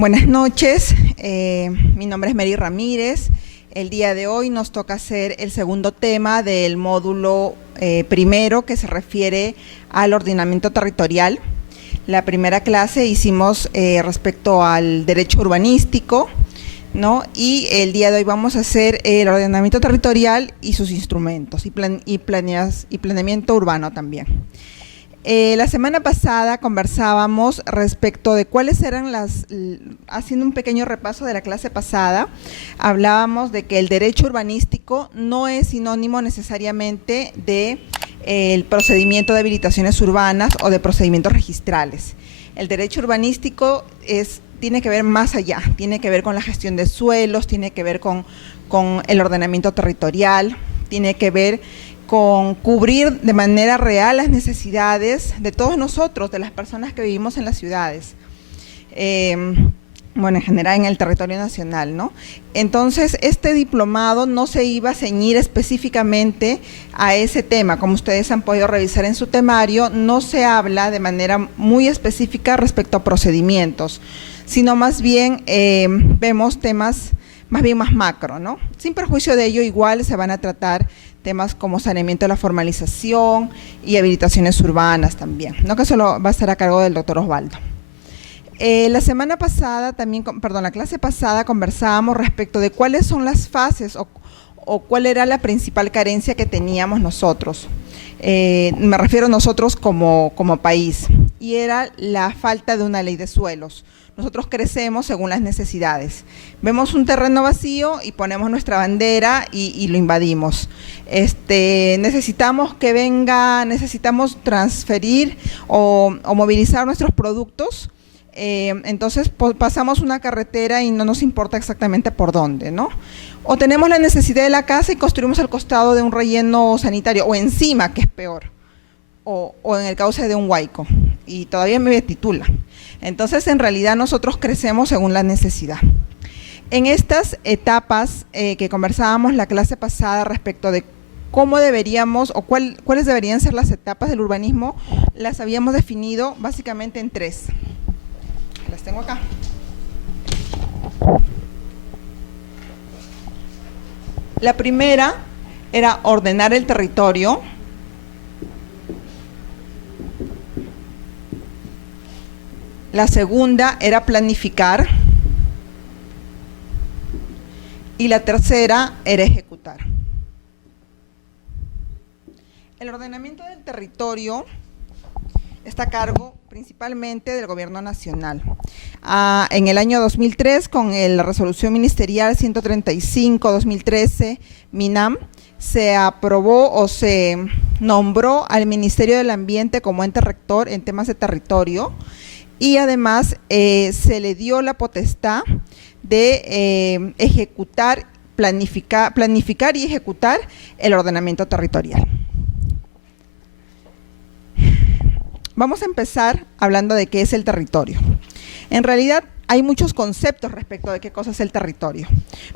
Buenas noches, mi nombre es Mary Ramírez. El día de hoy nos toca hacer el segundo tema del módulo primero, que se refiere al ordenamiento territorial. La primera clase hicimos respecto al derecho urbanístico, ¿no? Y el día de hoy vamos a hacer el ordenamiento territorial y sus instrumentos, y planeamiento urbano también. La semana pasada conversábamos respecto de cuáles eran haciendo un pequeño repaso de la clase pasada, hablábamos de que el derecho urbanístico no es sinónimo necesariamente de el procedimiento de habilitaciones urbanas o de procedimientos registrales. El derecho urbanístico tiene que ver más allá, tiene que ver con la gestión de suelos, tiene que ver con el ordenamiento territorial, tiene que ver con cubrir de manera real las necesidades de todos nosotros, de las personas que vivimos en las ciudades, bueno, en general en el territorio nacional, ¿no? Entonces, este diplomado no se iba a ceñir específicamente a ese tema. Como ustedes han podido revisar en su temario, no se habla de manera muy específica respecto a procedimientos, sino más bien vemos temas más macro, ¿no? Sin perjuicio de ello, igual se van a tratar temas como saneamiento de la formalización y habilitaciones urbanas también, ¿no? Que eso va a estar a cargo del doctor Osvaldo. La clase pasada conversábamos respecto de cuáles son las fases o cuál era la principal carencia que teníamos nosotros. Me refiero a nosotros como país, y era la falta de una ley de suelos. Nosotros crecemos según las necesidades. Vemos un terreno vacío y ponemos nuestra bandera y lo invadimos. Necesitamos necesitamos transferir o movilizar nuestros productos. Entonces pasamos una carretera y no nos importa exactamente por dónde, ¿no? O tenemos la necesidad de la casa y construimos al costado de un relleno sanitario, o encima, que es peor, o en el cauce de un huaico, y todavía me titula. Entonces, en realidad, nosotros crecemos según la necesidad. En estas etapas que conversábamos la clase pasada respecto de cómo deberíamos, o cuáles deberían ser las etapas del urbanismo, las habíamos definido básicamente en 3. Las tengo acá. La primera era ordenar el territorio. La segunda era planificar. Y la tercera era ejecutar. El ordenamiento del territorio está a cargo principalmente del Gobierno Nacional. En el año 2003, con la resolución ministerial 135-2013, MINAM, se aprobó o se nombró al Ministerio del Ambiente como ente rector en temas de territorio, y además se le dio la potestad de ejecutar, planificar y ejecutar el ordenamiento territorial. Vamos a empezar hablando de qué es el territorio. En realidad hay muchos conceptos respecto de qué cosa es el territorio,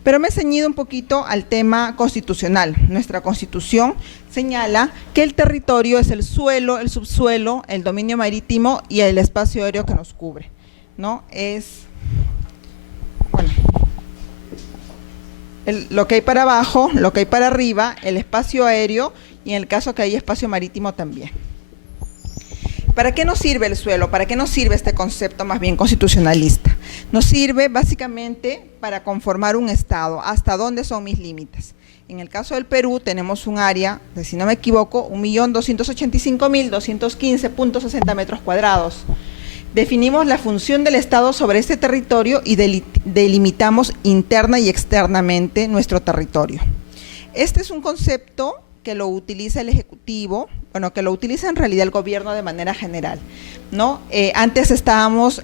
pero me he ceñido un poquito al tema constitucional. Nuestra Constitución señala que el territorio es el suelo, el subsuelo, el dominio marítimo y el espacio aéreo que nos cubre, ¿no? Lo que hay para abajo, lo que hay para arriba, el espacio aéreo, y en el caso que hay espacio marítimo también. ¿Para qué nos sirve el suelo? ¿Para qué nos sirve este concepto más bien constitucionalista? Nos sirve básicamente para conformar un estado. ¿Hasta dónde son mis límites? En el caso del Perú tenemos un área, si no me equivoco, 1.285.215.60 metros cuadrados. Definimos la función del Estado sobre este territorio y delimitamos interna y externamente nuestro territorio. Este es un concepto que lo utiliza el Ejecutivo, que lo utiliza en realidad el gobierno de manera general, ¿no? Antes estábamos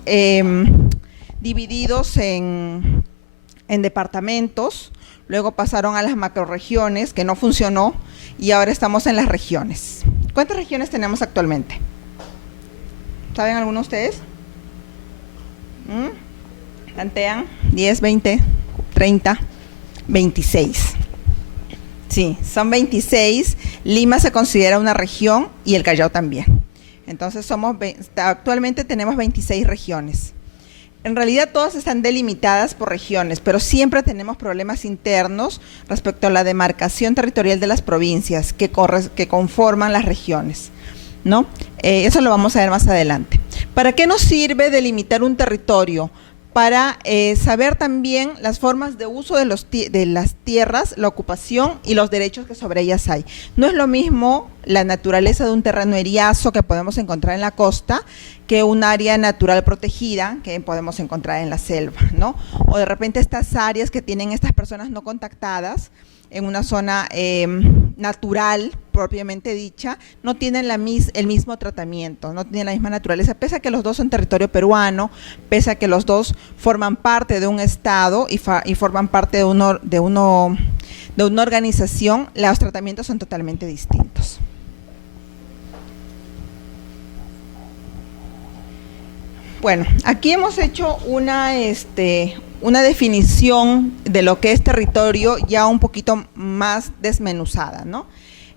divididos en departamentos, luego pasaron a las macrorregiones, que no funcionó, y ahora estamos en las regiones. ¿Cuántas regiones tenemos actualmente? ¿Saben algunos de ustedes? ¿Plantean? 10, 20, 30, 26. Sí, son 26. Lima se considera una región y el Callao también. Entonces actualmente tenemos 26 regiones. En realidad todas están delimitadas por regiones, pero siempre tenemos problemas internos respecto a la demarcación territorial de las provincias que conforman las regiones, ¿no? Eso lo vamos a ver más adelante. ¿Para qué nos sirve delimitar un territorio? Para saber también las formas de uso de las tierras, la ocupación y los derechos que sobre ellas hay. No es lo mismo la naturaleza de un terreno eriazo que podemos encontrar en la costa que un área natural protegida que podemos encontrar en la selva, ¿no? O de repente estas áreas que tienen estas personas no contactadas en una zona natural, propiamente dicha, no tienen el mismo tratamiento, no tienen la misma naturaleza, pese a que los dos son territorio peruano, pese a que los dos forman parte de un estado y forman parte de una organización, los tratamientos son totalmente distintos. Bueno, aquí hemos hecho una definición de lo que es territorio ya un poquito más desmenuzada, ¿no?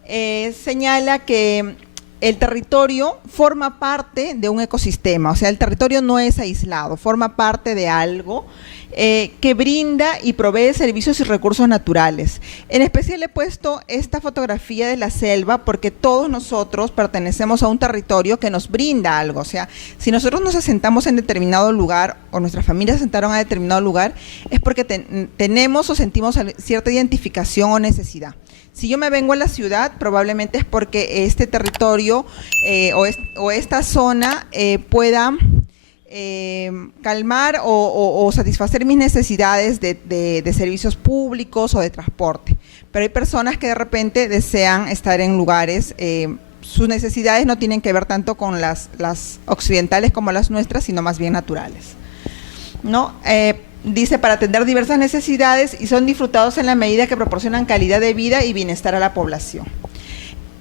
Señala que el territorio forma parte de un ecosistema, o sea, el territorio no es aislado, forma parte de algo que brinda y provee servicios y recursos naturales. En especial he puesto esta fotografía de la selva porque todos nosotros pertenecemos a un territorio que nos brinda algo, o sea, si nosotros nos asentamos en determinado lugar o nuestras familias se asentaron a determinado lugar, es porque tenemos o sentimos cierta identificación o necesidad. Si yo me vengo a la ciudad, probablemente es porque este territorio o esta zona pueda calmar o satisfacer mis necesidades de servicios públicos o de transporte. Pero hay personas que de repente desean estar en lugares, sus necesidades no tienen que ver tanto con las occidentales como las nuestras, sino más bien naturales, ¿no? Dice, para atender diversas necesidades y son disfrutados en la medida que proporcionan calidad de vida y bienestar a la población.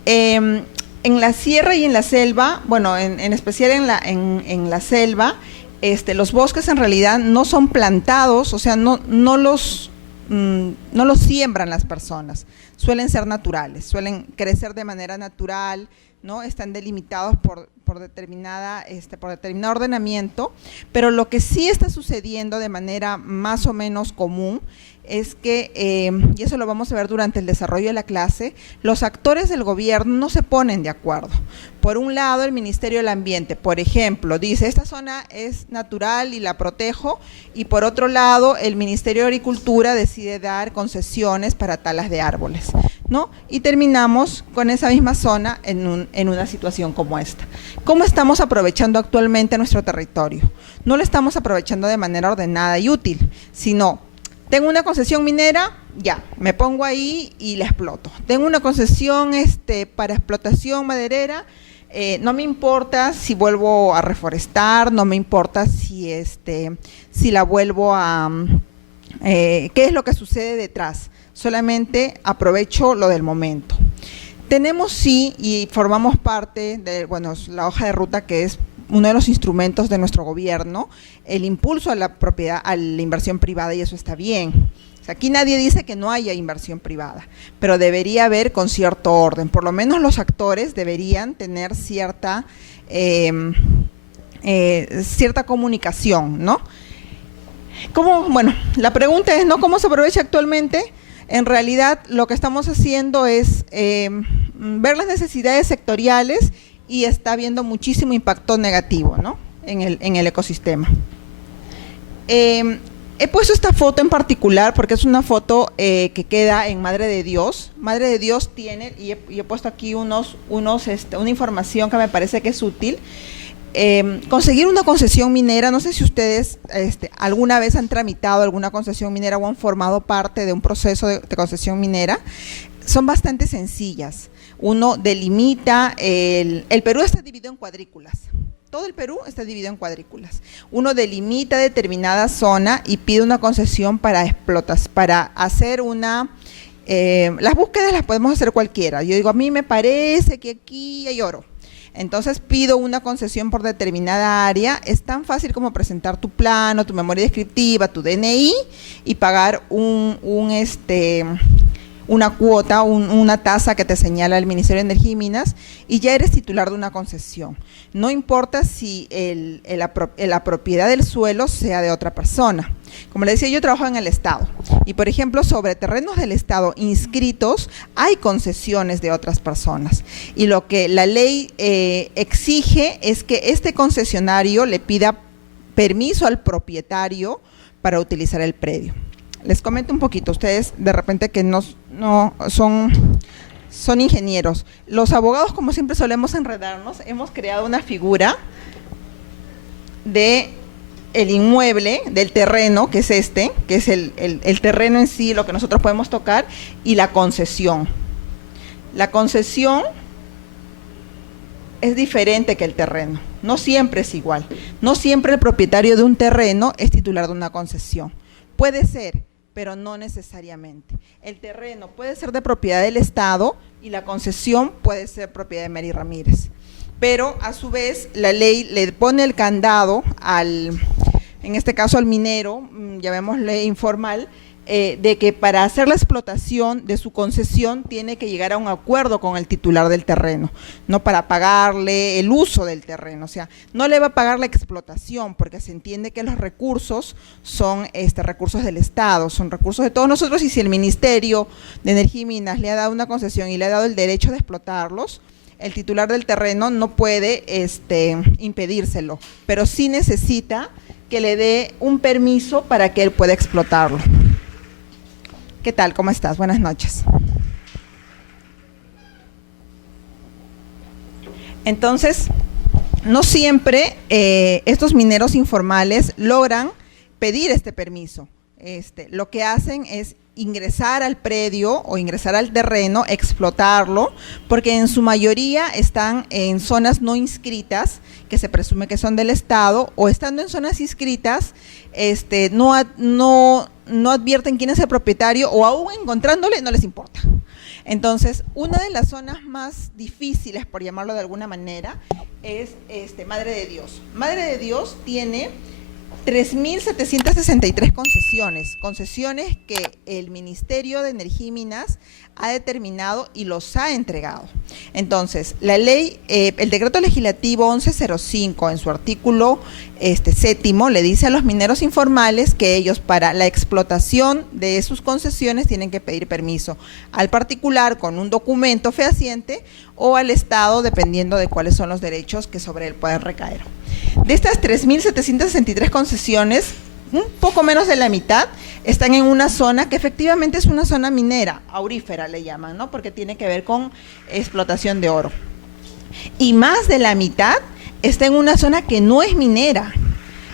En la sierra y en la selva, bueno, en especial en la selva, los bosques en realidad no son plantados, o sea, no los siembran las personas, suelen ser naturales, suelen crecer de manera natural, ¿no? Están delimitados por determinado ordenamiento, pero lo que sí está sucediendo de manera más o menos común es que, y eso lo vamos a ver durante el desarrollo de la clase, los actores del gobierno no se ponen de acuerdo. Por un lado, el Ministerio del Ambiente, por ejemplo, dice, esta zona es natural y la protejo, y por otro lado, el Ministerio de Agricultura decide dar concesiones para talas de árboles, ¿no? Y terminamos con esa misma zona en una situación como esta. ¿Cómo estamos aprovechando actualmente nuestro territorio? No lo estamos aprovechando de manera ordenada y útil, sino, tengo una concesión minera, ya, me pongo ahí y la exploto. Tengo una concesión para explotación maderera, no me importa si vuelvo a reforestar, no me importa si la vuelvo a… ¿qué es lo que sucede detrás? Solamente aprovecho lo del momento. Tenemos sí, y formamos parte de, bueno, la hoja de ruta que es uno de los instrumentos de nuestro gobierno, el impulso a la propiedad, a la inversión privada, y eso está bien. O sea, aquí nadie dice que no haya inversión privada, pero debería haber con cierto orden. Por lo menos los actores deberían tener cierta comunicación, ¿no? Bueno, la pregunta es, ¿no? ¿Cómo se aprovecha actualmente? En realidad, lo que estamos haciendo es ver las necesidades sectoriales y está habiendo muchísimo impacto negativo, ¿no? en el ecosistema. He puesto esta foto en particular porque es una foto que queda en Madre de Dios. Madre de Dios tiene, y he puesto aquí una información que me parece que es útil. Conseguir una concesión minera, no sé si ustedes alguna vez han tramitado alguna concesión minera o han formado parte de un proceso de concesión minera, son bastante sencillas. Uno delimita, el Perú está dividido en cuadrículas, todo el Perú está dividido en cuadrículas. Uno delimita determinada zona y pide una concesión para hacer las búsquedas las podemos hacer cualquiera. Yo digo, a mí me parece que aquí hay oro. Entonces pido una concesión por determinada área. Es tan fácil como presentar tu plano, tu memoria descriptiva, tu DNI y pagar una cuota, una tasa que te señala el Ministerio de Energía y Minas, y ya eres titular de una concesión. No importa si la propiedad del suelo sea de otra persona. Como le decía, yo trabajo en el Estado, y por ejemplo, sobre terrenos del Estado inscritos, hay concesiones de otras personas, y lo que la ley exige es que este concesionario le pida permiso al propietario para utilizar el predio. Les comento un poquito, ustedes de repente que no son ingenieros. Los abogados, como siempre solemos enredarnos, hemos creado una figura de el inmueble, del terreno, que es que es el terreno en sí, lo que nosotros podemos tocar, y la concesión. La concesión es diferente que el terreno, no siempre es igual. No siempre el propietario de un terreno es titular de una concesión. Puede ser, pero no necesariamente. El terreno puede ser de propiedad del Estado y la concesión puede ser propiedad de Mary Ramírez. Pero a su vez la ley le pone el candado en este caso al minero, llamémosle informal, de que para hacer la explotación de su concesión tiene que llegar a un acuerdo con el titular del terreno, no para pagarle el uso del terreno, o sea, no le va a pagar la explotación porque se entiende que los recursos son recursos del Estado, son recursos de todos nosotros, y si el Ministerio de Energía y Minas le ha dado una concesión y le ha dado el derecho de explotarlos, el titular del terreno no puede impedírselo, pero sí necesita que le dé un permiso para que él pueda explotarlo. ¿Qué tal? ¿Cómo estás? Buenas noches. Entonces, no siempre estos mineros informales logran pedir este permiso. Lo que hacen es ingresar al predio o ingresar al terreno, explotarlo, porque en su mayoría están en zonas no inscritas, que se presume que son del Estado, o estando en zonas inscritas, no advierten quién es el propietario, o aún encontrándole no les importa. Entonces, una de las zonas más difíciles, por llamarlo de alguna manera, es Madre de Dios. Madre de Dios tiene 3.763 concesiones que el Ministerio de Energía y Minas ha determinado y los ha entregado. Entonces, la ley, el decreto legislativo 1105 en su artículo séptimo le dice a los mineros informales que ellos para la explotación de sus concesiones tienen que pedir permiso al particular con un documento fehaciente o al Estado, dependiendo de cuáles son los derechos que sobre él pueden recaer. De estas 3.763 concesiones, un poco menos de la mitad están en una zona que efectivamente es una zona minera, aurífera le llaman, ¿no? Porque tiene que ver con explotación de oro. Y más de la mitad está en una zona que no es minera,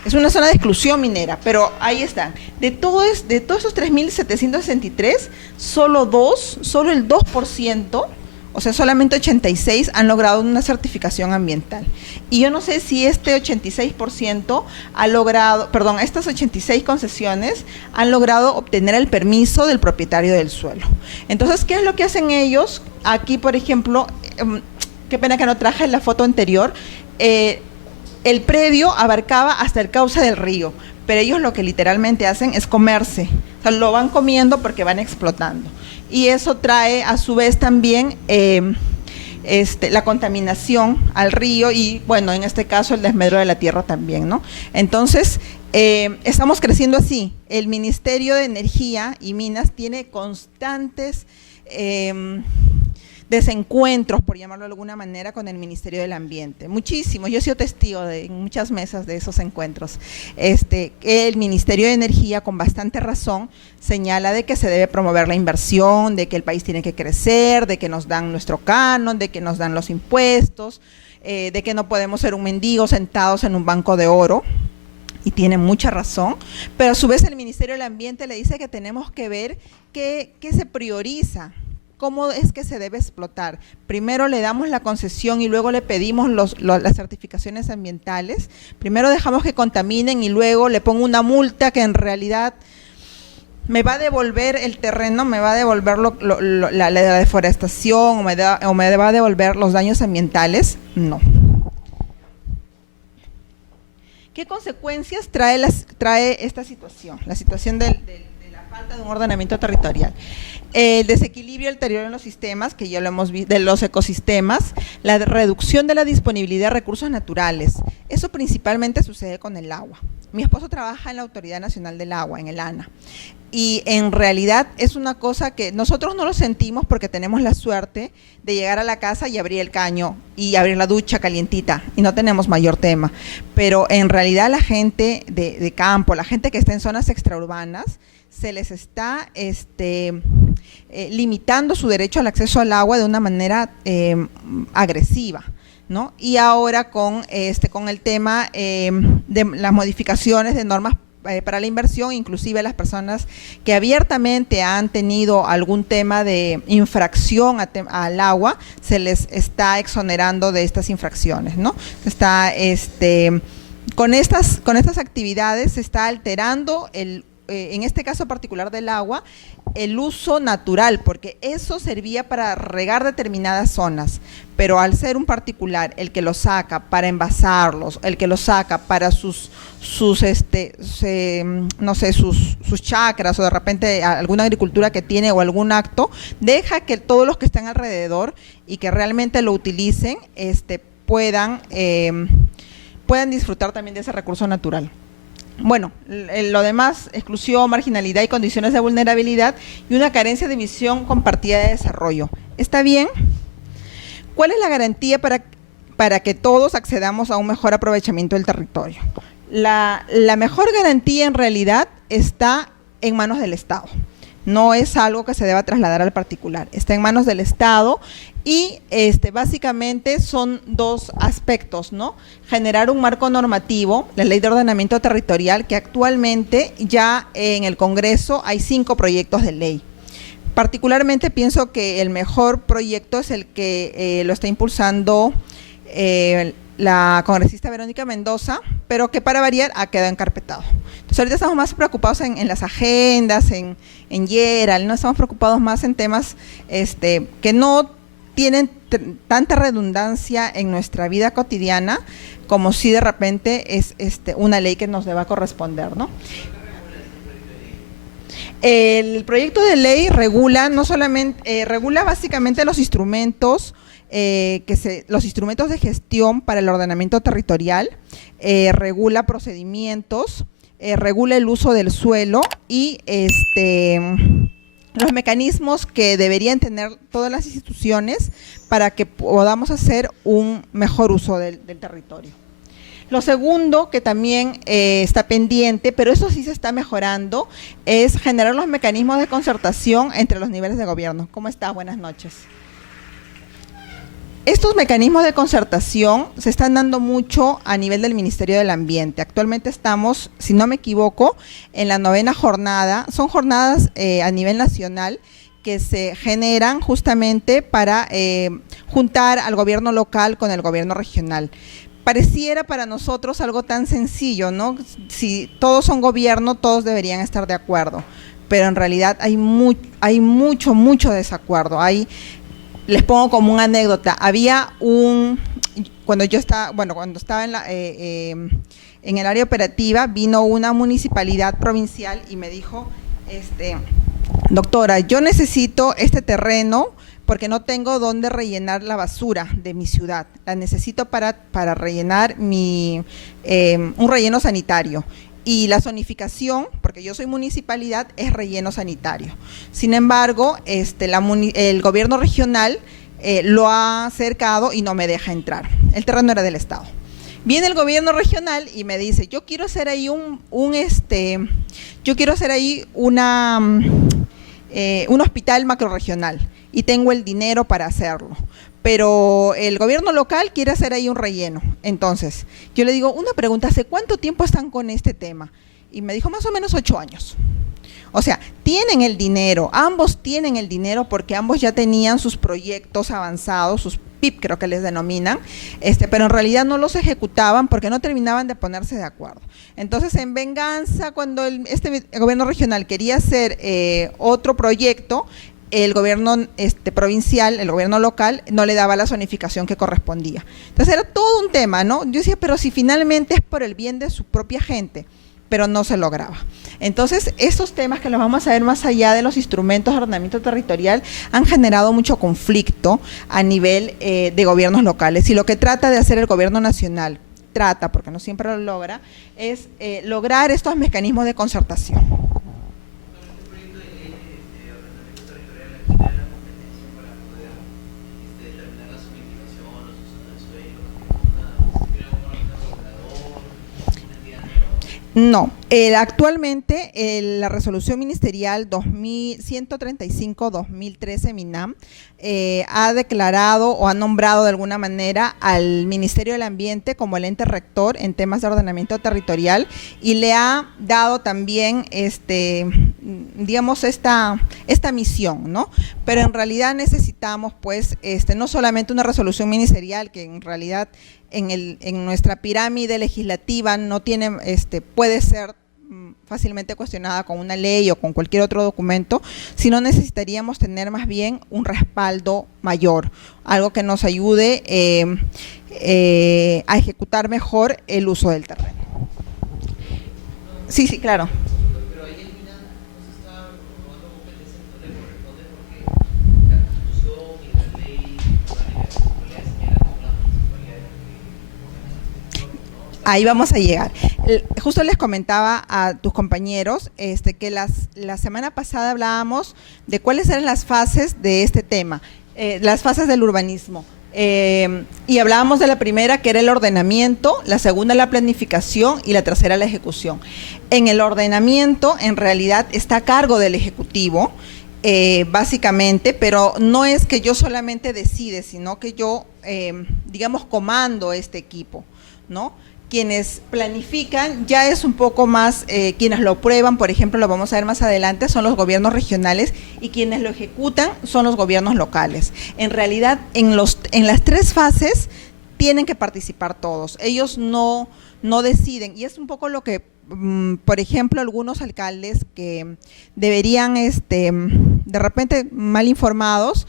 es una zona de exclusión minera, pero ahí están. De todos esos 3.763, solo el 2%, o sea, solamente 86 han logrado una certificación ambiental. Y yo no sé si este 86% ha logrado, perdón, estas 86 concesiones han logrado obtener el permiso del propietario del suelo. Entonces, ¿qué es lo que hacen ellos? Aquí, por ejemplo, qué pena que no traje la foto anterior, el predio abarcaba hasta el cauce del río, pero ellos lo que literalmente hacen es comerse, o sea, lo van comiendo porque van explotando. Y eso trae a su vez también la contaminación al río y, bueno, en este caso el desmedro de la tierra también, ¿no? Entonces, estamos creciendo así. El Ministerio de Energía y Minas tiene constantes desencuentros, por llamarlo de alguna manera, con el Ministerio del Ambiente. Muchísimos, yo he sido testigo de muchas mesas de esos encuentros. El Ministerio de Energía, con bastante razón, señala de que se debe promover la inversión, de que el país tiene que crecer, de que nos dan nuestro canon, de que nos dan los impuestos, de que no podemos ser un mendigo sentados en un banco de oro. Y tiene mucha razón, pero a su vez el Ministerio del Ambiente le dice que tenemos que ver qué se prioriza. ¿Cómo es que se debe explotar? Primero le damos la concesión y luego le pedimos las certificaciones ambientales. Primero dejamos que contaminen y luego le pongo una multa que en realidad me va a devolver el terreno, me va a devolver la deforestación o me va a devolver los daños ambientales. No. ¿Qué consecuencias trae esta situación? La situación de la falta de un ordenamiento territorial. El desequilibrio ulterior en los sistemas, que ya lo hemos visto, de los ecosistemas, la reducción de la disponibilidad de recursos naturales. Eso principalmente sucede con el agua. Mi esposo trabaja en la Autoridad Nacional del Agua, en el ANA, y en realidad es una cosa que nosotros no lo sentimos porque tenemos la suerte de llegar a la casa y abrir el caño y abrir la ducha calientita y no tenemos mayor tema, pero en realidad la gente de campo, la gente que está en zonas extraurbanas, se les está limitando su derecho al acceso al agua de una manera agresiva, ¿no? Y ahora con el tema de las modificaciones de normas para la inversión, inclusive las personas que abiertamente han tenido algún tema de infracción al agua, se les está exonerando de estas infracciones, ¿no? Con estas actividades se está alterando en este caso particular del agua, el uso natural, porque eso servía para regar determinadas zonas, pero al ser un particular el que lo saca para envasarlos, el que lo saca para sus chacras o de repente alguna agricultura que tiene o algún acto, deja que todos los que están alrededor y que realmente lo utilicen puedan disfrutar también de ese recurso natural. Bueno, lo demás, exclusión, marginalidad y condiciones de vulnerabilidad y una carencia de visión compartida de desarrollo. ¿Está bien? ¿Cuál es la garantía para que todos accedamos a un mejor aprovechamiento del territorio? La mejor garantía en realidad está en manos del Estado. No es algo que se deba trasladar al particular, está en manos del Estado y básicamente son dos aspectos, ¿no? Generar un marco normativo, la Ley de Ordenamiento Territorial, que actualmente ya en el Congreso hay 5 proyectos de ley. Particularmente pienso que el mejor proyecto es el que lo está impulsando la congresista Verónica Mendoza, pero que para variar ha quedado encarpetado. Entonces ahorita estamos más preocupados en las agendas, en Yeral, no estamos preocupados más en temas que no tienen tanta redundancia en nuestra vida cotidiana como si de repente es una ley que nos deba corresponder, ¿no? El proyecto de ley regula no solamente regula básicamente los instrumentos los instrumentos de gestión para el ordenamiento territorial, regula procedimientos, regula el uso del suelo y los mecanismos que deberían tener todas las instituciones para que podamos hacer un mejor uso del territorio. Lo segundo, que también está pendiente, pero eso sí se está mejorando, es generar los mecanismos de concertación entre los niveles de gobierno. ¿Cómo está? Buenas noches. Estos mecanismos de concertación se están dando mucho a nivel del Ministerio del Ambiente. Actualmente estamos, si no me equivoco, en la 9ª jornada. Son jornadas a nivel nacional que se generan justamente para juntar al gobierno local con el gobierno regional. Pareciera para nosotros algo tan sencillo, ¿no? Si todos son gobierno, todos deberían estar de acuerdo, pero en realidad hay mucho desacuerdo. Les pongo como una anécdota, había cuando estaba en el área operativa, vino una municipalidad provincial y me dijo, doctora, yo necesito este terreno porque no tengo dónde rellenar la basura de mi ciudad, la necesito para rellenar un relleno sanitario. Y la zonificación, porque yo soy municipalidad, es relleno sanitario. Sin embargo, el gobierno regional lo ha cercado y no me deja entrar. El terreno era del Estado. Viene el gobierno regional y me dice, yo quiero hacer ahí un hospital macrorregional y tengo el dinero para hacerlo. Pero el gobierno local quiere hacer ahí un relleno. Entonces, yo le digo, una pregunta, ¿hace cuánto tiempo están con este tema? Y me dijo, más o menos 8 años. O sea, tienen el dinero, ambos tienen el dinero porque ambos ya tenían sus proyectos avanzados, sus PIP creo que les denominan, pero en realidad no los ejecutaban porque no terminaban de ponerse de acuerdo. Entonces, en venganza, cuando el gobierno regional quería hacer otro proyecto, el gobierno provincial, el gobierno local, no le daba la zonificación que correspondía. Entonces era todo un tema, ¿no? Yo decía, pero si finalmente es por el bien de su propia gente, pero no se lograba. Entonces, estos temas que los vamos a ver más allá de los instrumentos de ordenamiento territorial han generado mucho conflicto a nivel de gobiernos locales. Y lo que trata de hacer el gobierno nacional, porque no siempre lo logra, es lograr estos mecanismos de concertación. No, actualmente la resolución ministerial 135-2013 MINAM ha declarado o ha nombrado de alguna manera al Ministerio del Ambiente como el ente rector en temas de ordenamiento territorial y le ha dado también digamos esta misión, ¿no? Pero en realidad necesitamos pues no solamente una resolución ministerial que en realidad en nuestra pirámide legislativa no tiene, puede ser fácilmente cuestionada con una ley o con cualquier otro documento, sino necesitaríamos tener más bien un respaldo mayor, algo que nos ayude a ejecutar mejor el uso del terreno. Sí, sí, claro. Ahí vamos a llegar. Justo les comentaba a tus compañeros que la semana pasada hablábamos de cuáles eran las fases de este tema, las fases del urbanismo. Y hablábamos de la primera, que era el ordenamiento, la segunda la planificación y la tercera la ejecución. En el ordenamiento, en realidad, está a cargo del Ejecutivo, básicamente, pero no es que yo solamente decide, sino que yo, digamos, comando este equipo, ¿no? Quienes planifican ya es un poco más, quienes lo prueban, por ejemplo, lo vamos a ver más adelante, son los gobiernos regionales y quienes lo ejecutan son los gobiernos locales. En realidad, en las tres fases tienen que participar todos, ellos no deciden y es un poco lo que, por ejemplo, algunos alcaldes que deberían, de repente mal informados,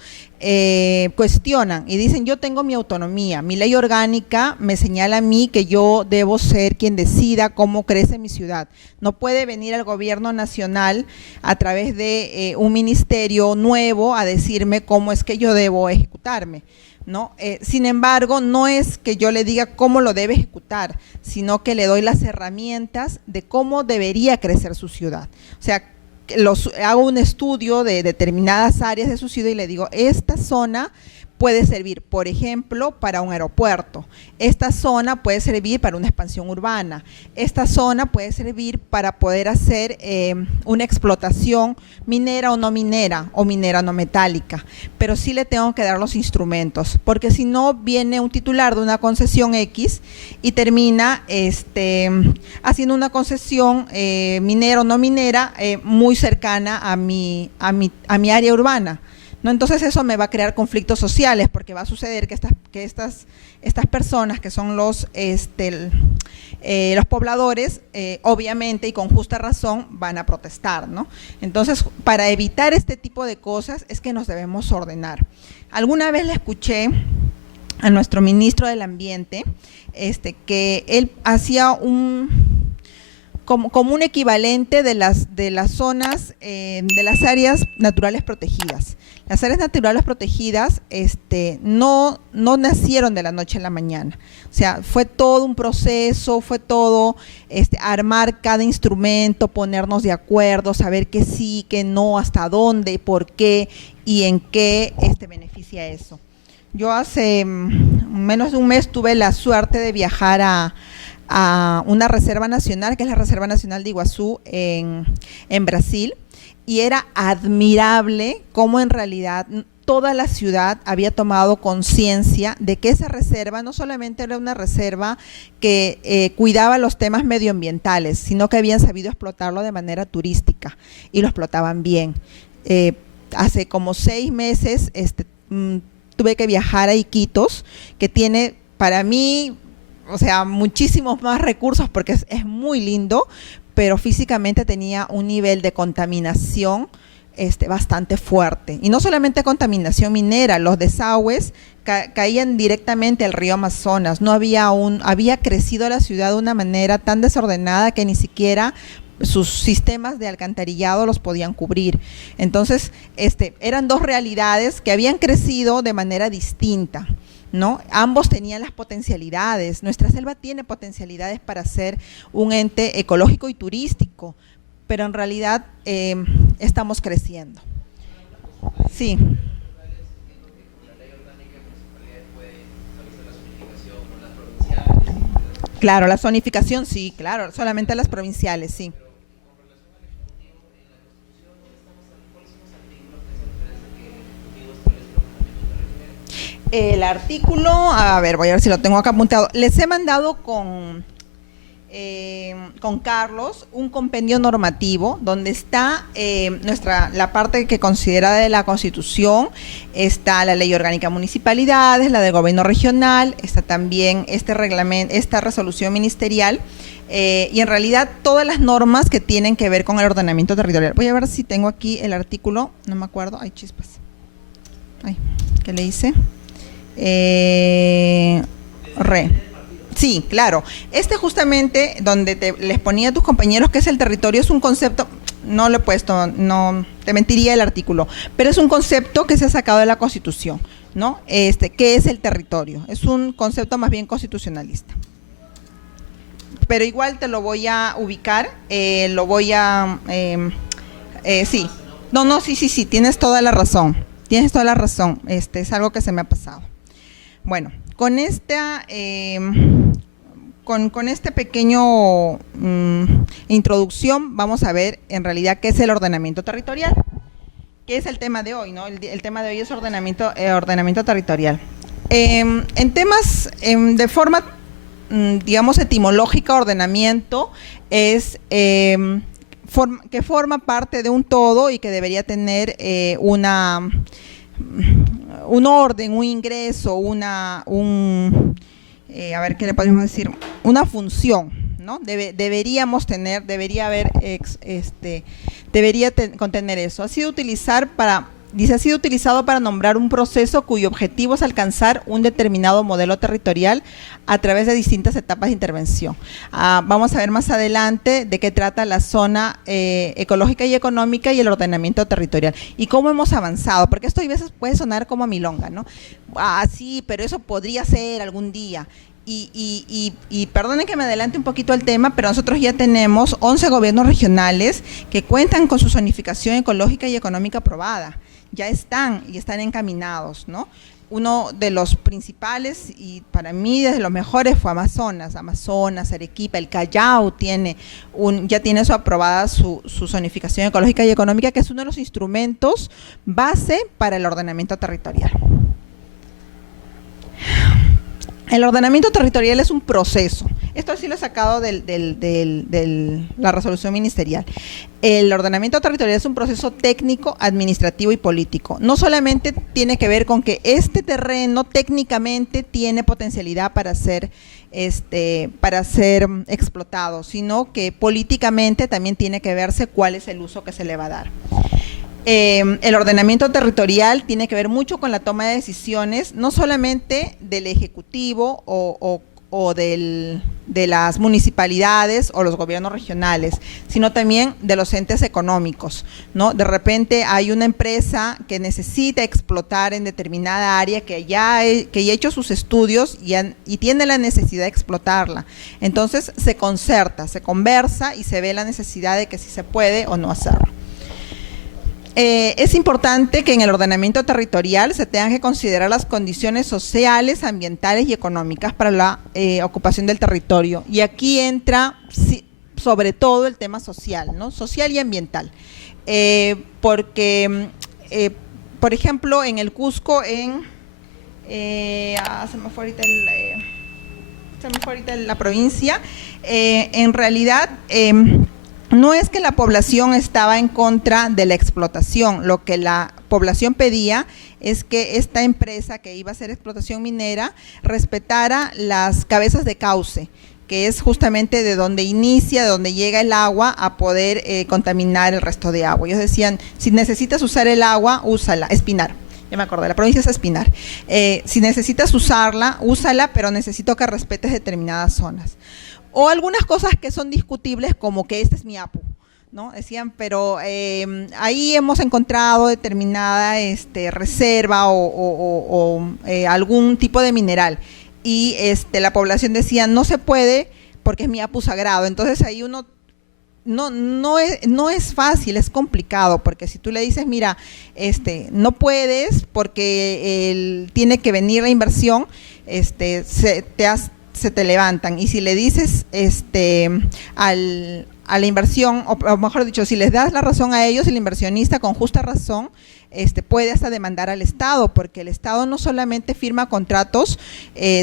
cuestionan y dicen: yo tengo mi autonomía, mi ley orgánica me señala a mí que yo debo ser quien decida cómo crece mi ciudad. No puede venir el gobierno nacional a través de un ministerio nuevo a decirme cómo es que yo debo ejecutarme, ¿no? Sin embargo, no es que yo le diga cómo lo debe ejecutar, sino que le doy las herramientas de cómo debería crecer su ciudad. O sea, hago un estudio de determinadas áreas de su ciudad y le digo: esta zona puede servir, por ejemplo, para un aeropuerto, esta zona puede servir para una expansión urbana, esta zona puede servir para poder hacer una explotación minera o no metálica, pero sí le tengo que dar los instrumentos, porque si no viene un titular de una concesión X y termina haciendo una concesión minera o no minera muy cercana a mi área urbana, ¿no? Entonces eso me va a crear conflictos sociales, porque va a suceder que estas personas que son los pobladores, obviamente y con justa razón, van a protestar, ¿no? Entonces, para evitar este tipo de cosas es que nos debemos ordenar. Alguna vez le escuché a nuestro ministro del Ambiente que él hacía como un equivalente de las zonas, de las áreas naturales protegidas. Las áreas naturales protegidas no nacieron de la noche a la mañana. O sea, fue todo un proceso, fue todo armar cada instrumento, ponernos de acuerdo, saber que sí, que no, hasta dónde, por qué y en qué beneficia eso. Yo hace menos de un mes tuve la suerte de viajar a una reserva nacional, que es la Reserva Nacional de Iguazú en Brasil, y era admirable cómo en realidad toda la ciudad había tomado conciencia de que esa reserva no solamente era una reserva que cuidaba los temas medioambientales, sino que habían sabido explotarlo de manera turística y lo explotaban bien. Hace como 6 meses tuve que viajar a Iquitos, que tiene para mí, o sea, muchísimos más recursos porque es muy lindo, pero físicamente tenía un nivel de contaminación bastante fuerte. Y no solamente contaminación minera, los desagües caían directamente al río Amazonas. No había crecido la ciudad de una manera tan desordenada que ni siquiera sus sistemas de alcantarillado los podían cubrir. Entonces, eran dos realidades que habían crecido de manera distinta, ¿no? Ambos tenían las potencialidades. Nuestra selva tiene potencialidades para ser un ente ecológico y turístico, pero en realidad estamos creciendo. Sí. Claro, la zonificación sí, claro, solamente las provinciales, sí. El artículo, a ver, voy a ver si lo tengo acá apuntado. Les he mandado con Carlos un compendio normativo donde está la parte que considera de la Constitución, está la Ley Orgánica de Municipalidades, la del Gobierno Regional, está también reglamento, esta resolución ministerial, y en realidad todas las normas que tienen que ver con el ordenamiento territorial. Voy a ver si tengo aquí el artículo, no me acuerdo, ay chispas, ay, ¿qué le hice? Sí, claro. Justamente donde les ponía a tus compañeros que es el territorio, es un concepto, no lo he puesto, no, te mentiría el artículo, pero es un concepto que se ha sacado de la Constitución, ¿no? ¿Qué es el territorio? Es un concepto más bien constitucionalista. Pero igual te lo voy a ubicar, sí. No, sí, tienes toda la razón. Tienes toda la razón, es algo que se me ha pasado. Bueno, con esta pequeño introducción vamos a ver en realidad qué es el ordenamiento territorial, que es el tema de hoy, ¿no? El tema de hoy es ordenamiento territorial. En temas de forma, digamos, etimológica, ordenamiento es que forma parte de un todo y que debería tener un orden, un ingreso, a ver qué le podemos decir, una función, ¿no? Debería contener eso. Ha sido utilizado para nombrar un proceso cuyo objetivo es alcanzar un determinado modelo territorial a través de distintas etapas de intervención. Vamos a ver más adelante de qué trata la zona ecológica y económica y el ordenamiento territorial y cómo hemos avanzado, porque esto a veces puede sonar como a milonga, ¿no? Sí, pero eso podría ser algún día. Y perdonen que me adelante un poquito al tema, pero nosotros ya tenemos 11 gobiernos regionales que cuentan con su zonificación ecológica y económica aprobada. Ya están encaminados, ¿no? Uno de los principales y para mí desde los mejores fue Amazonas, Arequipa, el Callao ya tiene aprobada su zonificación ecológica y económica, que es uno de los instrumentos base para el ordenamiento territorial. El ordenamiento territorial es un proceso. Esto sí lo he sacado de la resolución ministerial. El ordenamiento territorial es un proceso técnico, administrativo y político. No solamente tiene que ver con que este terreno técnicamente tiene potencialidad para ser explotado, sino que políticamente también tiene que verse cuál es el uso que se le va a dar. El ordenamiento territorial tiene que ver mucho con la toma de decisiones, no solamente del Ejecutivo o de las municipalidades o los gobiernos regionales, sino también de los entes económicos, ¿no? De repente hay una empresa que necesita explotar en determinada área, que ya ha hecho sus estudios y tiene la necesidad de explotarla. Entonces se concerta, se conversa y se ve la necesidad de que si se puede o no hacerlo. Es importante que en el ordenamiento territorial se tengan que considerar las condiciones sociales, ambientales y económicas para la ocupación del territorio. Y aquí entra sobre todo el tema social, ¿no? Social y ambiental. Porque, por ejemplo, en el Cusco, se me fue ahorita la provincia, en realidad no es que la población estaba en contra de la explotación, lo que la población pedía es que esta empresa que iba a hacer explotación minera respetara las cabezas de cauce, que es justamente de donde inicia, de donde llega el agua a poder contaminar el resto de agua. Ellos decían, si necesitas usar el agua, úsala, Espinar. Ya me acordé, la provincia es Espinar. Si necesitas usarla, úsala, pero necesito que respetes determinadas zonas. O algunas cosas que son discutibles, como que este es mi apu, ¿no? Decían, pero ahí hemos encontrado determinada reserva o algún tipo de mineral. Y la población decía, no se puede porque es mi apu sagrado. Entonces ahí uno no es fácil, es complicado, porque si tú le dices, mira, no puedes porque tiene que venir la inversión, se te levantan. Y si le dices a la inversión, o mejor dicho, si les das la razón a ellos, el inversionista con justa razón puede hasta demandar al Estado, porque el Estado no solamente firma contratos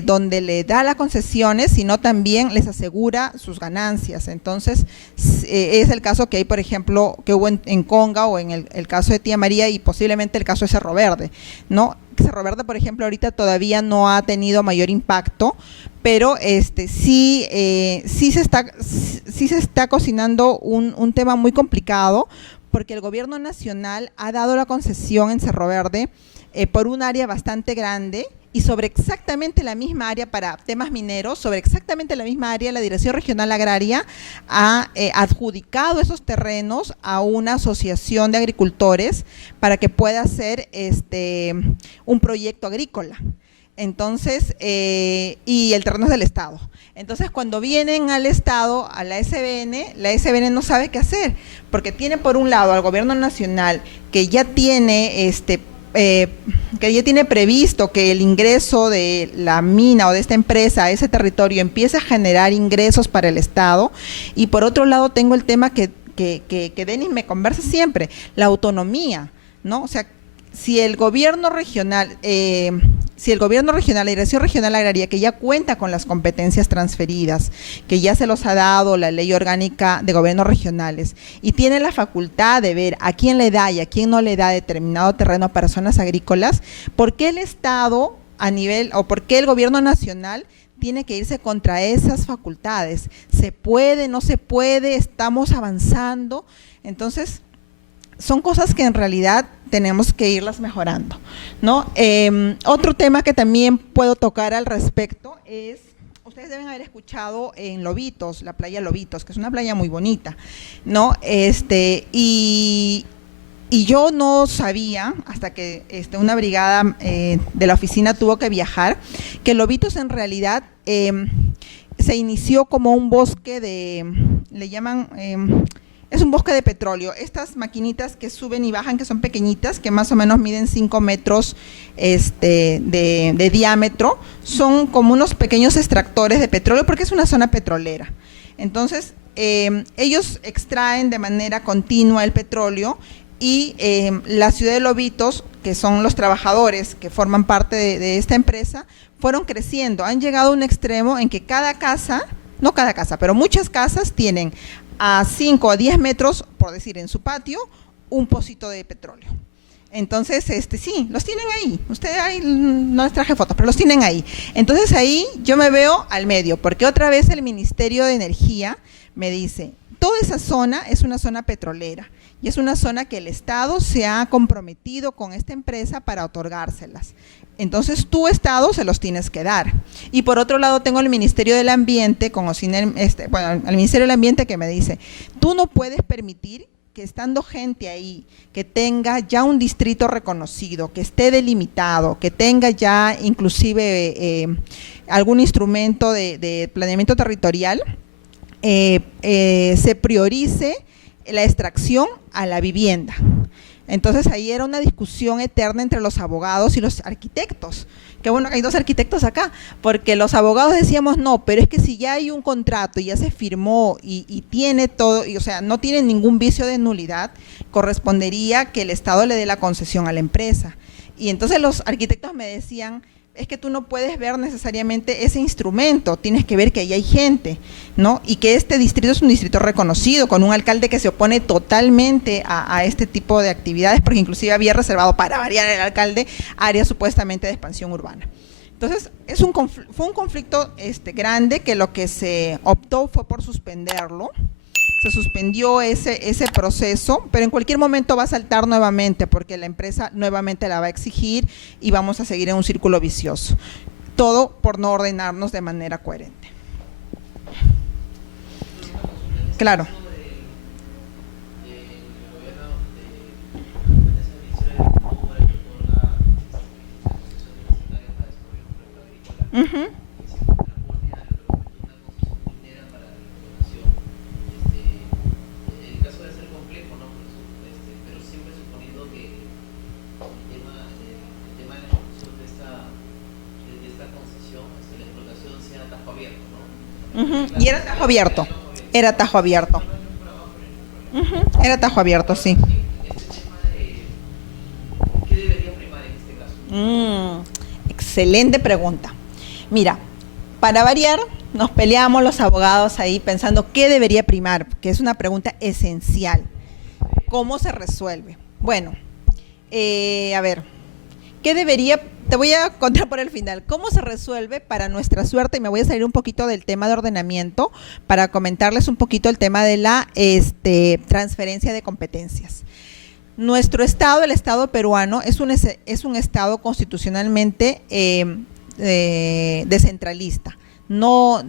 donde le da las concesiones, sino también les asegura sus ganancias. Entonces, es el caso que hay, por ejemplo, que hubo en Conga, o en el caso de Tía María, y posiblemente el caso de Cerro Verde, ¿no? Cerro Verde, por ejemplo, ahorita todavía no ha tenido mayor impacto, pero sí se está cocinando un tema muy complicado, porque el gobierno nacional ha dado la concesión en Cerro Verde por un área bastante grande, y sobre exactamente la misma área para temas mineros, sobre exactamente la misma área, la Dirección Regional Agraria ha adjudicado esos terrenos a una asociación de agricultores para que pueda hacer un proyecto agrícola. Entonces, y el terreno es del Estado. Entonces, cuando vienen al Estado, a la SBN no sabe qué hacer, porque tiene por un lado al gobierno nacional que ya tiene previsto que el ingreso de la mina o de esta empresa a ese territorio empiece a generar ingresos para el Estado, y por otro lado tengo el tema que Denis me conversa siempre, la autonomía, ¿no? O sea, si el gobierno regional, la Dirección Regional Agraria, que ya cuenta con las competencias transferidas, que ya se los ha dado la Ley Orgánica de Gobiernos Regionales, y tiene la facultad de ver a quién le da y a quién no le da determinado terreno para zonas agrícolas, ¿por qué el Estado o por qué el gobierno nacional tiene que irse contra esas facultades? ¿Se puede, no se puede? ¿Estamos avanzando? Entonces, son cosas que en realidad tenemos que irlas mejorando, ¿no? Otro tema que también puedo tocar al respecto es, ustedes deben haber escuchado en Lobitos, la playa Lobitos, que es una playa muy bonita, ¿no? Y yo no sabía, hasta que una brigada de la oficina tuvo que viajar, que Lobitos en realidad se inició como un bosque le llaman… es un bosque de petróleo. Estas maquinitas que suben y bajan, que son pequeñitas, que más o menos miden 5 metros de diámetro, son como unos pequeños extractores de petróleo, porque es una zona petrolera. Entonces, ellos extraen de manera continua el petróleo, y la ciudad de Lobitos, que son los trabajadores que forman parte de esta empresa, fueron creciendo. Han llegado a un extremo en que no cada casa, pero muchas casas tienen a 5 a 10 metros, por decir, en su patio, un pocito de petróleo. Entonces, sí, los tienen ahí. Ustedes ahí, no les traje fotos, pero los tienen ahí. Entonces ahí yo me veo al medio, porque otra vez el Ministerio de Energía me dice, toda esa zona es una zona petrolera, y es una zona que el Estado se ha comprometido con esta empresa para otorgárselas. Entonces, tu Estado se los tienes que dar. Y por otro lado, tengo el Ministerio del Ambiente, al Ministerio del Ambiente, que me dice, tú no puedes permitir que, estando gente ahí, que tenga ya un distrito reconocido, que esté delimitado, que tenga ya inclusive algún instrumento de planeamiento territorial, se priorice la extracción a la vivienda. Entonces ahí era una discusión eterna entre los abogados y los arquitectos. Qué bueno que hay dos arquitectos acá, porque los abogados decíamos, no, pero es que si ya hay un contrato y ya se firmó y tiene todo, o sea, no tiene ningún vicio de nulidad, correspondería que el Estado le dé la concesión a la empresa. Y entonces los arquitectos me decían, es que tú no puedes ver necesariamente ese instrumento, tienes que ver que ahí hay gente, ¿no? Y que este distrito es un distrito reconocido, con un alcalde que se opone totalmente a este tipo de actividades, porque inclusive había reservado, para variar el alcalde, áreas supuestamente de expansión urbana. Entonces, fue un conflicto grande, que lo que se optó fue por suspenderlo. Se suspendió ese proceso, pero en cualquier momento va a saltar nuevamente, porque la empresa nuevamente la va a exigir y vamos a seguir en un círculo vicioso. Todo por no ordenarnos de manera coherente. Claro. Uh-huh. Uh-huh. Y era tajo abierto. Era tajo abierto. Uh-huh. Era tajo abierto, sí. Excelente pregunta. Mira, para variar, nos peleamos los abogados ahí pensando qué debería primar, que es una pregunta esencial. ¿Cómo se resuelve? Bueno, a ver, ¿qué debería? Te voy a contar por el final. ¿Cómo se resuelve para nuestra suerte? Y me voy a salir un poquito del tema de ordenamiento para comentarles un poquito el tema de la transferencia de competencias. Nuestro estado, el estado peruano, es un estado constitucionalmente descentralista. No,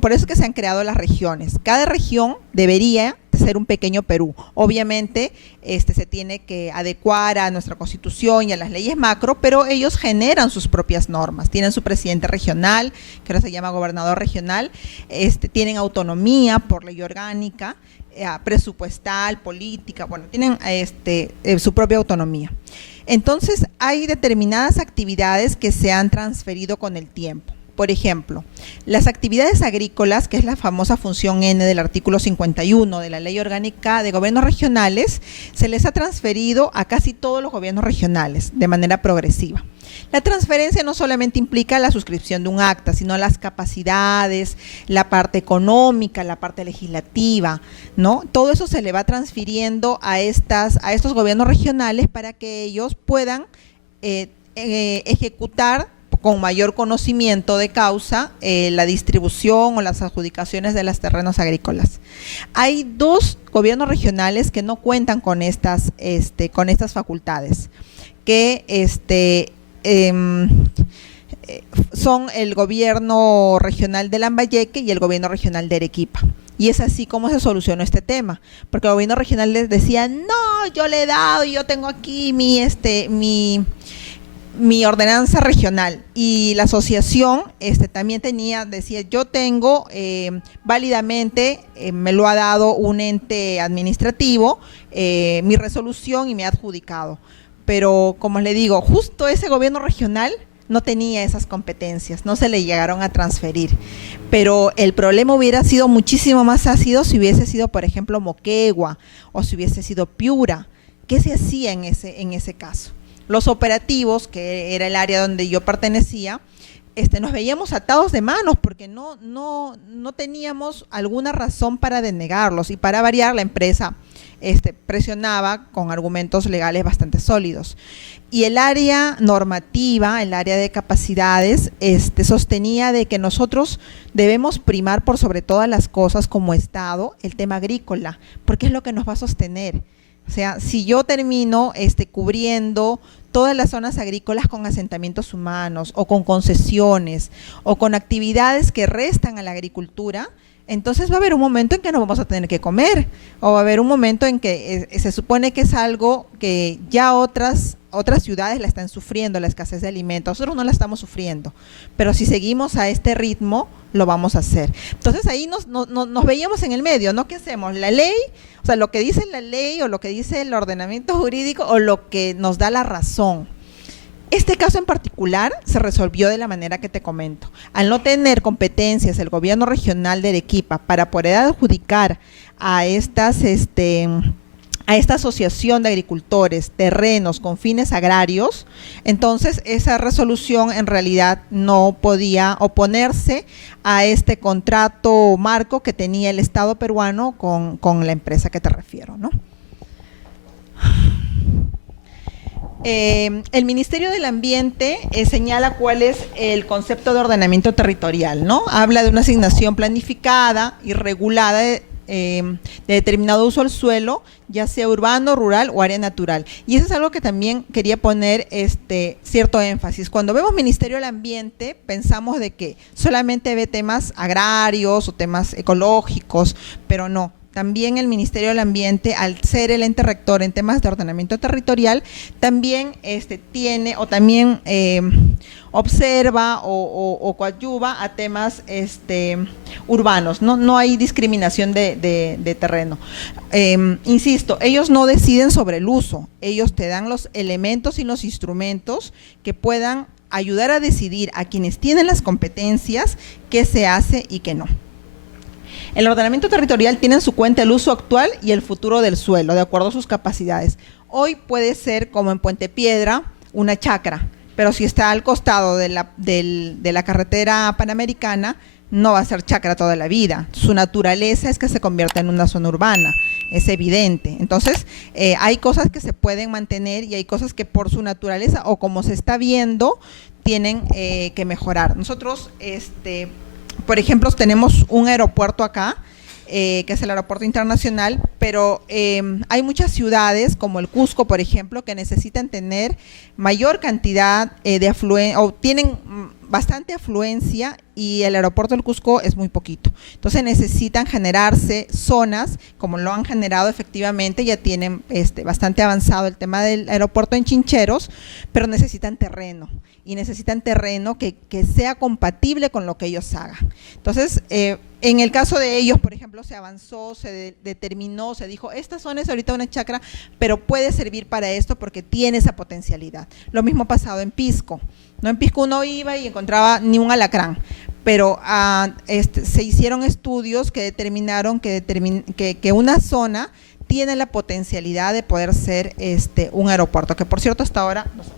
por eso es que se han creado las regiones. Cada región debería ser un pequeño Perú. Obviamente, se tiene que adecuar a nuestra Constitución y a las leyes macro, pero ellos generan sus propias normas. Tienen su presidente regional, que ahora se llama gobernador regional. Tienen autonomía por ley orgánica, presupuestal, política. Bueno, tienen su propia autonomía. Entonces, hay determinadas actividades que se han transferido con el tiempo. Por ejemplo, las actividades agrícolas, que es la famosa función N del artículo 51 de la Ley Orgánica de Gobiernos Regionales, se les ha transferido a casi todos los gobiernos regionales de manera progresiva. La transferencia no solamente implica la suscripción de un acta, sino las capacidades, la parte económica, la parte legislativa, ¿no? Todo eso se le va transfiriendo a estos gobiernos regionales para que ellos puedan ejecutar con mayor conocimiento de causa la distribución o las adjudicaciones de los terrenos agrícolas. Hay 2 gobiernos regionales que no cuentan con estas facultades, que son el gobierno regional de Lambayeque y el gobierno regional de Arequipa. Y es así como se solucionó este tema, porque el gobierno regional les decía, no, yo le he dado, yo tengo aquí mi ordenanza regional, y la asociación también decía, yo tengo válidamente, me lo ha dado un ente administrativo, mi resolución, y me ha adjudicado. Pero como le digo, justo ese gobierno regional no tenía esas competencias, no se le llegaron a transferir. Pero el problema hubiera sido muchísimo más ácido si hubiese sido, por ejemplo, Moquegua, o si hubiese sido Piura. ¿Qué se hacía en ese caso? Los operativos, que era el área donde yo pertenecía, nos veíamos atados de manos porque no teníamos alguna razón para denegarlos, y para variar la empresa presionaba con argumentos legales bastante sólidos. Y el área normativa, el área de capacidades, sostenía de que nosotros debemos primar por sobre todas las cosas como Estado el tema agrícola, porque es lo que nos va a sostener. O sea, si yo termino cubriendo todas las zonas agrícolas con asentamientos humanos, o con concesiones, o con actividades que restan a la agricultura, entonces va a haber un momento en que no vamos a tener que comer, o va a haber un momento en que se supone que es algo que ya otras ciudades la están sufriendo, la escasez de alimentos. Nosotros no la estamos sufriendo, pero si seguimos a este ritmo, lo vamos a hacer. Entonces ahí nos veíamos en el medio, ¿no? ¿Qué hacemos? La ley, o sea, lo que dice la ley, o lo que dice el ordenamiento jurídico, o lo que nos da la razón. Este caso en particular se resolvió de la manera que te comento. Al no tener competencias el gobierno regional de Arequipa para poder adjudicar a esta asociación de agricultores terrenos con fines agrarios, entonces esa resolución en realidad no podía oponerse a este contrato marco que tenía el Estado peruano con la empresa que te refiero, ¿no? El Ministerio del Ambiente señala cuál es el concepto de ordenamiento territorial, ¿no? Habla de una asignación planificada y regulada de determinado uso al suelo, ya sea urbano, rural o área natural. Y eso es algo que también quería poner cierto énfasis. Cuando vemos Ministerio del Ambiente, pensamos de que solamente ve temas agrarios o temas ecológicos, pero no. También el Ministerio del Ambiente, al ser el ente rector en temas de ordenamiento territorial, también tiene o también observa o coadyuva a temas urbanos, ¿no? No hay discriminación de terreno. Insisto, ellos no deciden sobre el uso, ellos te dan los elementos y los instrumentos que puedan ayudar a decidir a quienes tienen las competencias qué se hace y qué no. El ordenamiento territorial tiene en su cuenta el uso actual y el futuro del suelo, de acuerdo a sus capacidades. Hoy puede ser, como en Puente Piedra, una chacra, pero si está al costado de la carretera panamericana, no va a ser chacra toda la vida. Su naturaleza es que se convierta en una zona urbana, es evidente. Entonces, hay cosas que se pueden mantener y hay cosas que por su naturaleza o como se está viendo, tienen que mejorar. Nosotros, por ejemplo, tenemos un aeropuerto acá, que es el aeropuerto internacional, pero hay muchas ciudades como el Cusco, por ejemplo, que necesitan tener mayor cantidad de afluencia, o tienen bastante afluencia, y el aeropuerto del Cusco es muy poquito. Entonces necesitan generarse zonas, como lo han generado efectivamente, ya tienen bastante avanzado el tema del aeropuerto en Chincheros, pero necesitan terreno. Y necesitan terreno que sea compatible con lo que ellos hagan. Entonces, en el caso de ellos, por ejemplo, se avanzó, se determinó, se dijo, esta zona es ahorita una chacra, pero puede servir para esto porque tiene esa potencialidad. Lo mismo ha pasado en Pisco. No, en Pisco uno iba y encontraba ni un alacrán, pero se hicieron estudios que determinaron que una zona tiene la potencialidad de poder ser un aeropuerto, que por cierto hasta ahora no se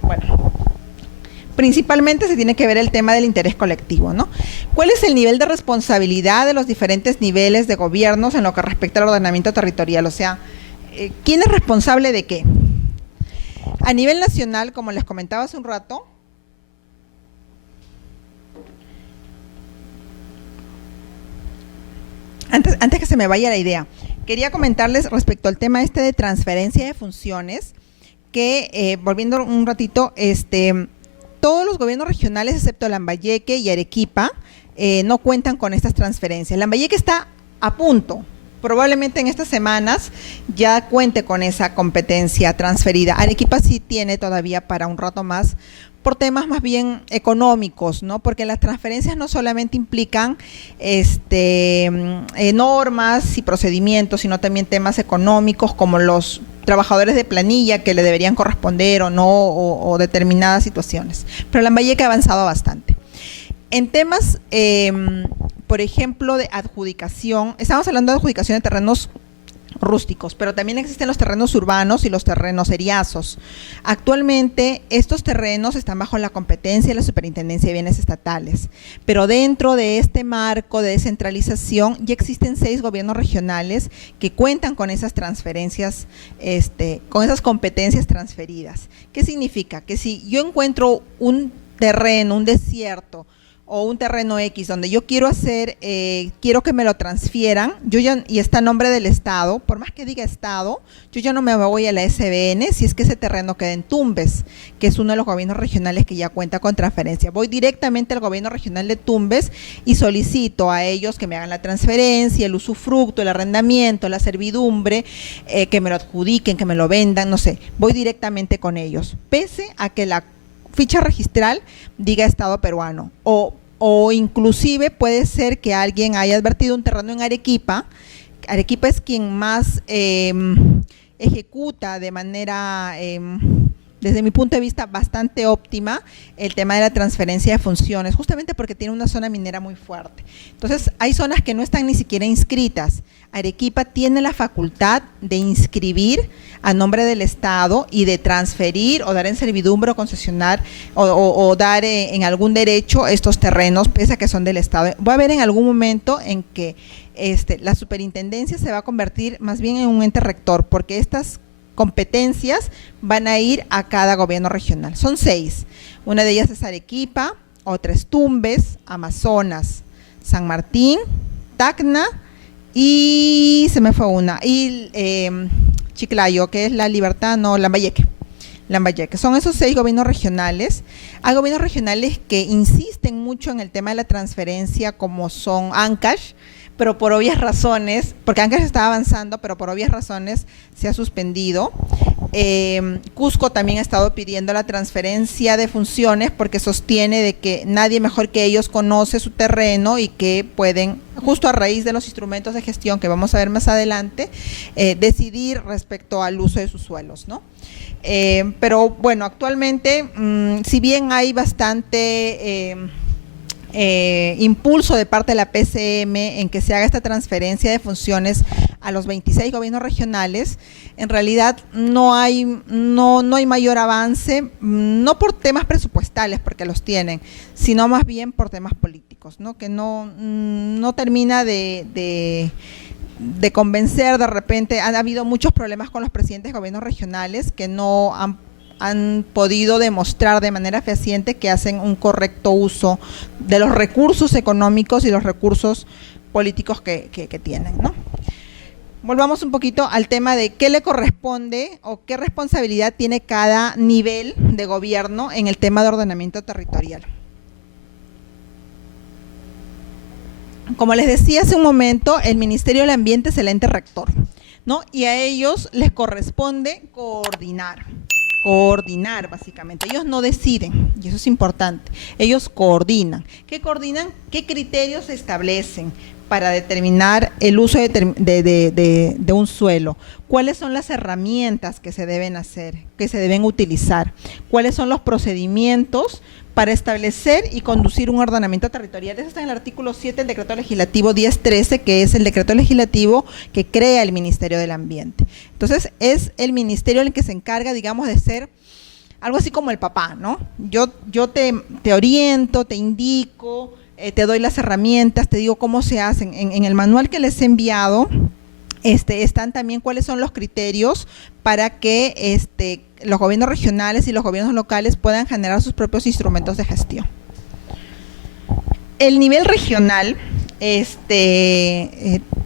bueno, principalmente se tiene que ver el tema del interés colectivo, ¿no? ¿Cuál es el nivel de responsabilidad de los diferentes niveles de gobiernos en lo que respecta al ordenamiento territorial? O sea, ¿quién es responsable de qué? A nivel nacional, como les comentaba hace un rato, antes que se me vaya la idea, quería comentarles respecto al tema de transferencia de funciones, que volviendo un ratito, todos los gobiernos regionales excepto Lambayeque y Arequipa no cuentan con estas transferencias. Lambayeque está a punto, probablemente en estas semanas ya cuente con esa competencia transferida. Arequipa sí tiene todavía para un rato más, por temas más bien económicos, ¿no? Porque las transferencias no solamente implican normas y procedimientos, sino también temas económicos como los trabajadores de planilla que le deberían corresponder o no, o determinadas situaciones. Pero Lambayeque ha avanzado bastante. En temas, por ejemplo, de adjudicación, estamos hablando de adjudicación de terrenos rústicos, pero también existen los terrenos urbanos y los terrenos eriazos. Actualmente estos terrenos están bajo la competencia de la Superintendencia de Bienes Estatales, pero dentro de este marco de descentralización ya existen 6 gobiernos regionales que cuentan con esas transferencias, con esas competencias transferidas. ¿Qué significa? Que si yo encuentro un terreno, un desierto, o un terreno X donde yo quiero quiero que me lo transfieran, y está a nombre del Estado, por más que diga Estado, yo ya no me voy a la SBN si es que ese terreno queda en Tumbes, que es uno de los gobiernos regionales que ya cuenta con transferencia. Voy directamente al gobierno regional de Tumbes y solicito a ellos que me hagan la transferencia, el usufructo, el arrendamiento, la servidumbre, que me lo adjudiquen, que me lo vendan, no sé, voy directamente con ellos, pese a que la ficha registral diga Estado peruano, o inclusive puede ser que alguien haya advertido un terreno en Arequipa. Arequipa es quien más ejecuta de manera, desde mi punto de vista, bastante óptima el tema de la transferencia de funciones, justamente porque tiene una zona minera muy fuerte. Entonces, hay zonas que no están ni siquiera inscritas. Arequipa tiene la facultad de inscribir a nombre del Estado y de transferir o dar en servidumbre o concesionar o dar en algún derecho estos terrenos, pese a que son del Estado. Va a haber en algún momento en que la superintendencia se va a convertir más bien en un ente rector, porque estas competencias van a ir a cada gobierno regional. Son 6. Una de ellas es Arequipa, otra es Tumbes, Amazonas, San Martín, Tacna y se me fue una. Y Chiclayo, que es La Libertad, no, Lambayeque. Son esos 6 gobiernos regionales. Hay gobiernos regionales que insisten mucho en el tema de la transferencia, como son Ancash, pero por obvias razones, porque Ancash está avanzando, pero por obvias razones se ha suspendido. Cusco también ha estado pidiendo la transferencia de funciones porque sostiene de que nadie mejor que ellos conoce su terreno y que pueden, justo a raíz de los instrumentos de gestión que vamos a ver más adelante, decidir respecto al uso de sus suelos, ¿no? Pero bueno, actualmente, si bien hay bastante impulso de parte de la PCM en que se haga esta transferencia de funciones a los 26 gobiernos regionales, en realidad no hay mayor avance, no por temas presupuestales, porque los tienen, sino más bien por temas políticos, ¿no? Que no termina de convencer. De repente han habido muchos problemas con los presidentes de gobiernos regionales que no han podido demostrar de manera fehaciente que hacen un correcto uso de los recursos económicos y los recursos políticos que tienen, ¿no? Volvamos un poquito al tema de qué le corresponde o qué responsabilidad tiene cada nivel de gobierno en el tema de ordenamiento territorial. Como les decía hace un momento, el Ministerio del Ambiente es el ente rector, ¿no? Y a ellos les corresponde coordinar básicamente. Ellos no deciden, y eso es importante, ellos coordinan. ¿Qué coordinan? ¿Qué criterios establecen para determinar el uso de un suelo? ¿Cuáles son las herramientas que se deben hacer, que se deben utilizar? ¿Cuáles son los procedimientos para establecer y conducir un ordenamiento territorial? Eso está en el artículo 7 del decreto legislativo 1013, que es el decreto legislativo que crea el Ministerio del Ambiente. Entonces, es el ministerio el que se encarga, digamos, de ser algo así como el papá, ¿no? Yo te oriento, te indico, te doy las herramientas, te digo cómo se hacen. En el manual que les he enviado están también cuáles son los criterios para que los gobiernos regionales y los gobiernos locales puedan generar sus propios instrumentos de gestión. El nivel regional,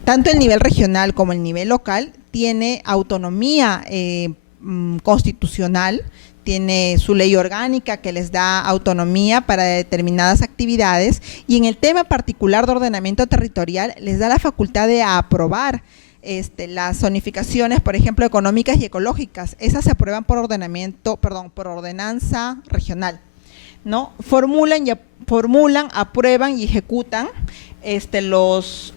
tanto el nivel regional como el nivel local, tiene autonomía constitucional, tiene su ley orgánica que les da autonomía para determinadas actividades, y en el tema particular de ordenamiento territorial les da la facultad de aprobar las zonificaciones, por ejemplo, económicas y ecológicas. Esas se aprueban por ordenanza regional, ¿no? Formulan, aprueban y ejecutan los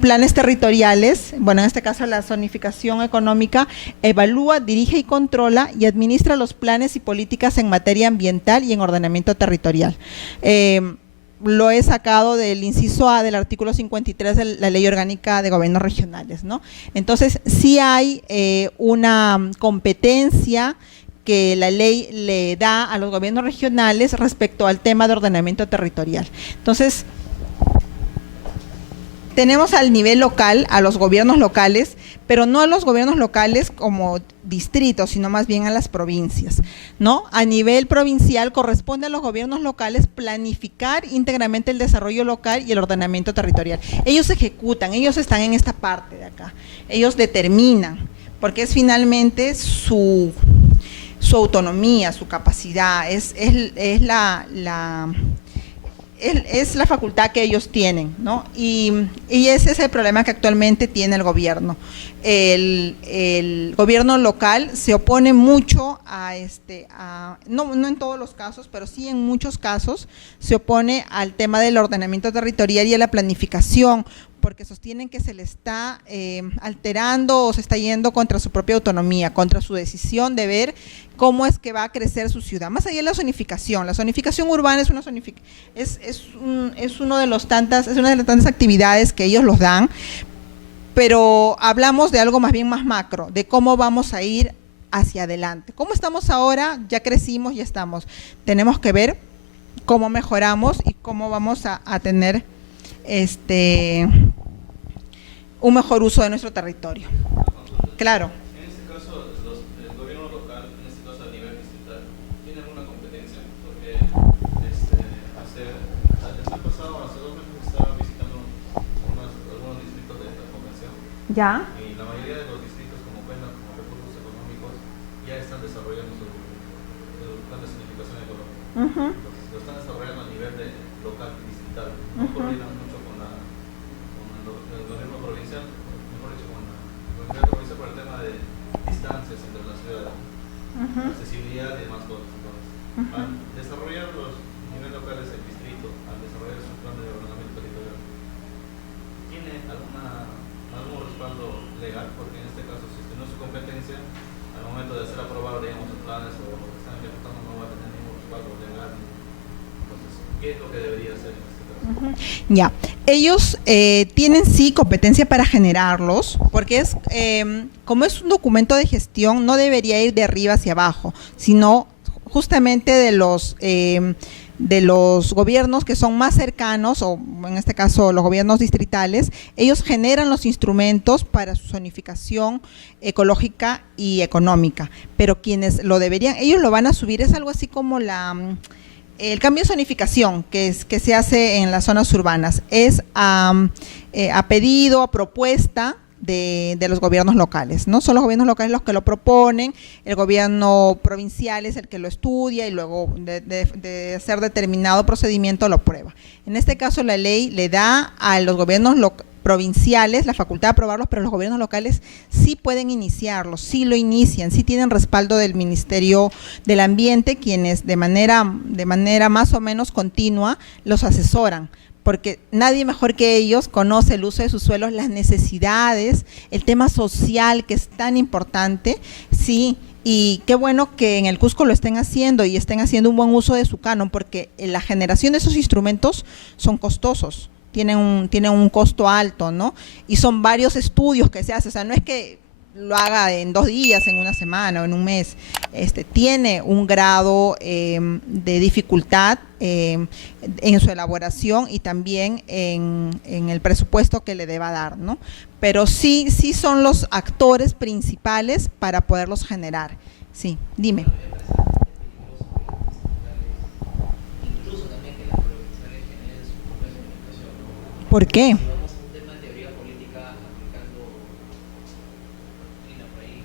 planes territoriales. Bueno, en este caso la zonificación económica evalúa, dirige y controla y administra los planes y políticas en materia ambiental y en ordenamiento territorial. Lo he sacado del inciso A del artículo 53 de la Ley Orgánica de Gobiernos Regionales, ¿no? Entonces, sí hay una competencia que la ley le da a los gobiernos regionales respecto al tema de ordenamiento territorial. Entonces, tenemos al nivel local, a los gobiernos locales, pero no a los gobiernos locales como distritos, sino más bien a las provincias, ¿no? A nivel provincial corresponde a los gobiernos locales planificar íntegramente el desarrollo local y el ordenamiento territorial. Ellos ejecutan, ellos están en esta parte de acá, ellos determinan, porque es finalmente su autonomía, su capacidad, es la facultad que ellos tienen, ¿no? Y ese es el problema que actualmente tiene el gobierno. El gobierno local se opone mucho no en todos los casos, pero sí en muchos casos, se opone al tema del ordenamiento territorial y a la planificación, porque sostienen que se le está alterando o se está yendo contra su propia autonomía, contra su decisión de ver cómo es que va a crecer su ciudad. Más allá de la zonificación urbana es una de las tantas actividades que ellos los dan, pero hablamos de algo más bien más macro, de cómo vamos a ir hacia adelante. ¿Cómo estamos ahora? Ya crecimos, ya estamos. Tenemos que ver cómo mejoramos y cómo vamos a tener un mejor uso de nuestro territorio. Claro. En este caso, Ya. Y la mayoría de los distritos, como cuentan como recursos económicos, ya están desarrollando su plan de zonificación económica. Uh-huh. Entonces, lo están desarrollando a nivel de local y distrital. No coordinan mucho con el gobierno provincial, mejor dicho, con el gobierno provincial por el tema de distancias entre la ciudad, accesibilidad y demás cosas. Entonces, al desarrollar los niveles locales del distrito, al desarrollar su plan de ordenamiento territorial, ¿tiene algún respaldo legal? Porque en este caso, si es que no es su competencia, al momento de hacer aprobar, digamos, los planes o lo que están ejecutando, no va a tener ningún respaldo legal. Entonces, ¿qué es lo que debería hacer en este caso? Ya, ellos tienen sí competencia para generarlos, porque es como es un documento de gestión, no debería ir de arriba hacia abajo, sino justamente de los gobiernos que son más cercanos, o en este caso los gobiernos distritales. Ellos generan los instrumentos para su zonificación ecológica y económica, pero quienes lo deberían, ellos lo van a subir, es algo así como el cambio de zonificación que se hace en las zonas urbanas, es a pedido, a propuesta de los gobiernos locales, ¿no? Son los gobiernos locales los que lo proponen, el gobierno provincial es el que lo estudia y luego de hacer determinado procedimiento lo aprueba. En este caso la ley le da a los gobiernos provinciales la facultad de aprobarlos, pero los gobiernos locales sí pueden iniciarlos, sí lo inician, sí tienen respaldo del Ministerio del Ambiente, quienes de manera más o menos continua los asesoran, porque nadie mejor que ellos conoce el uso de sus suelos, las necesidades, el tema social que es tan importante, sí. Y qué bueno que en el Cusco lo estén haciendo y estén haciendo un buen uso de su canon, porque la generación de esos instrumentos son costosos, tienen un costo alto, ¿no? Y son varios estudios que se hacen, o sea, no es que lo haga en 2 días, en una semana o en un mes, tiene un grado de dificultad en su elaboración y también en el presupuesto que le deba dar, ¿no? Pero sí son los actores principales para poderlos generar. Sí, dime. ¿Por qué?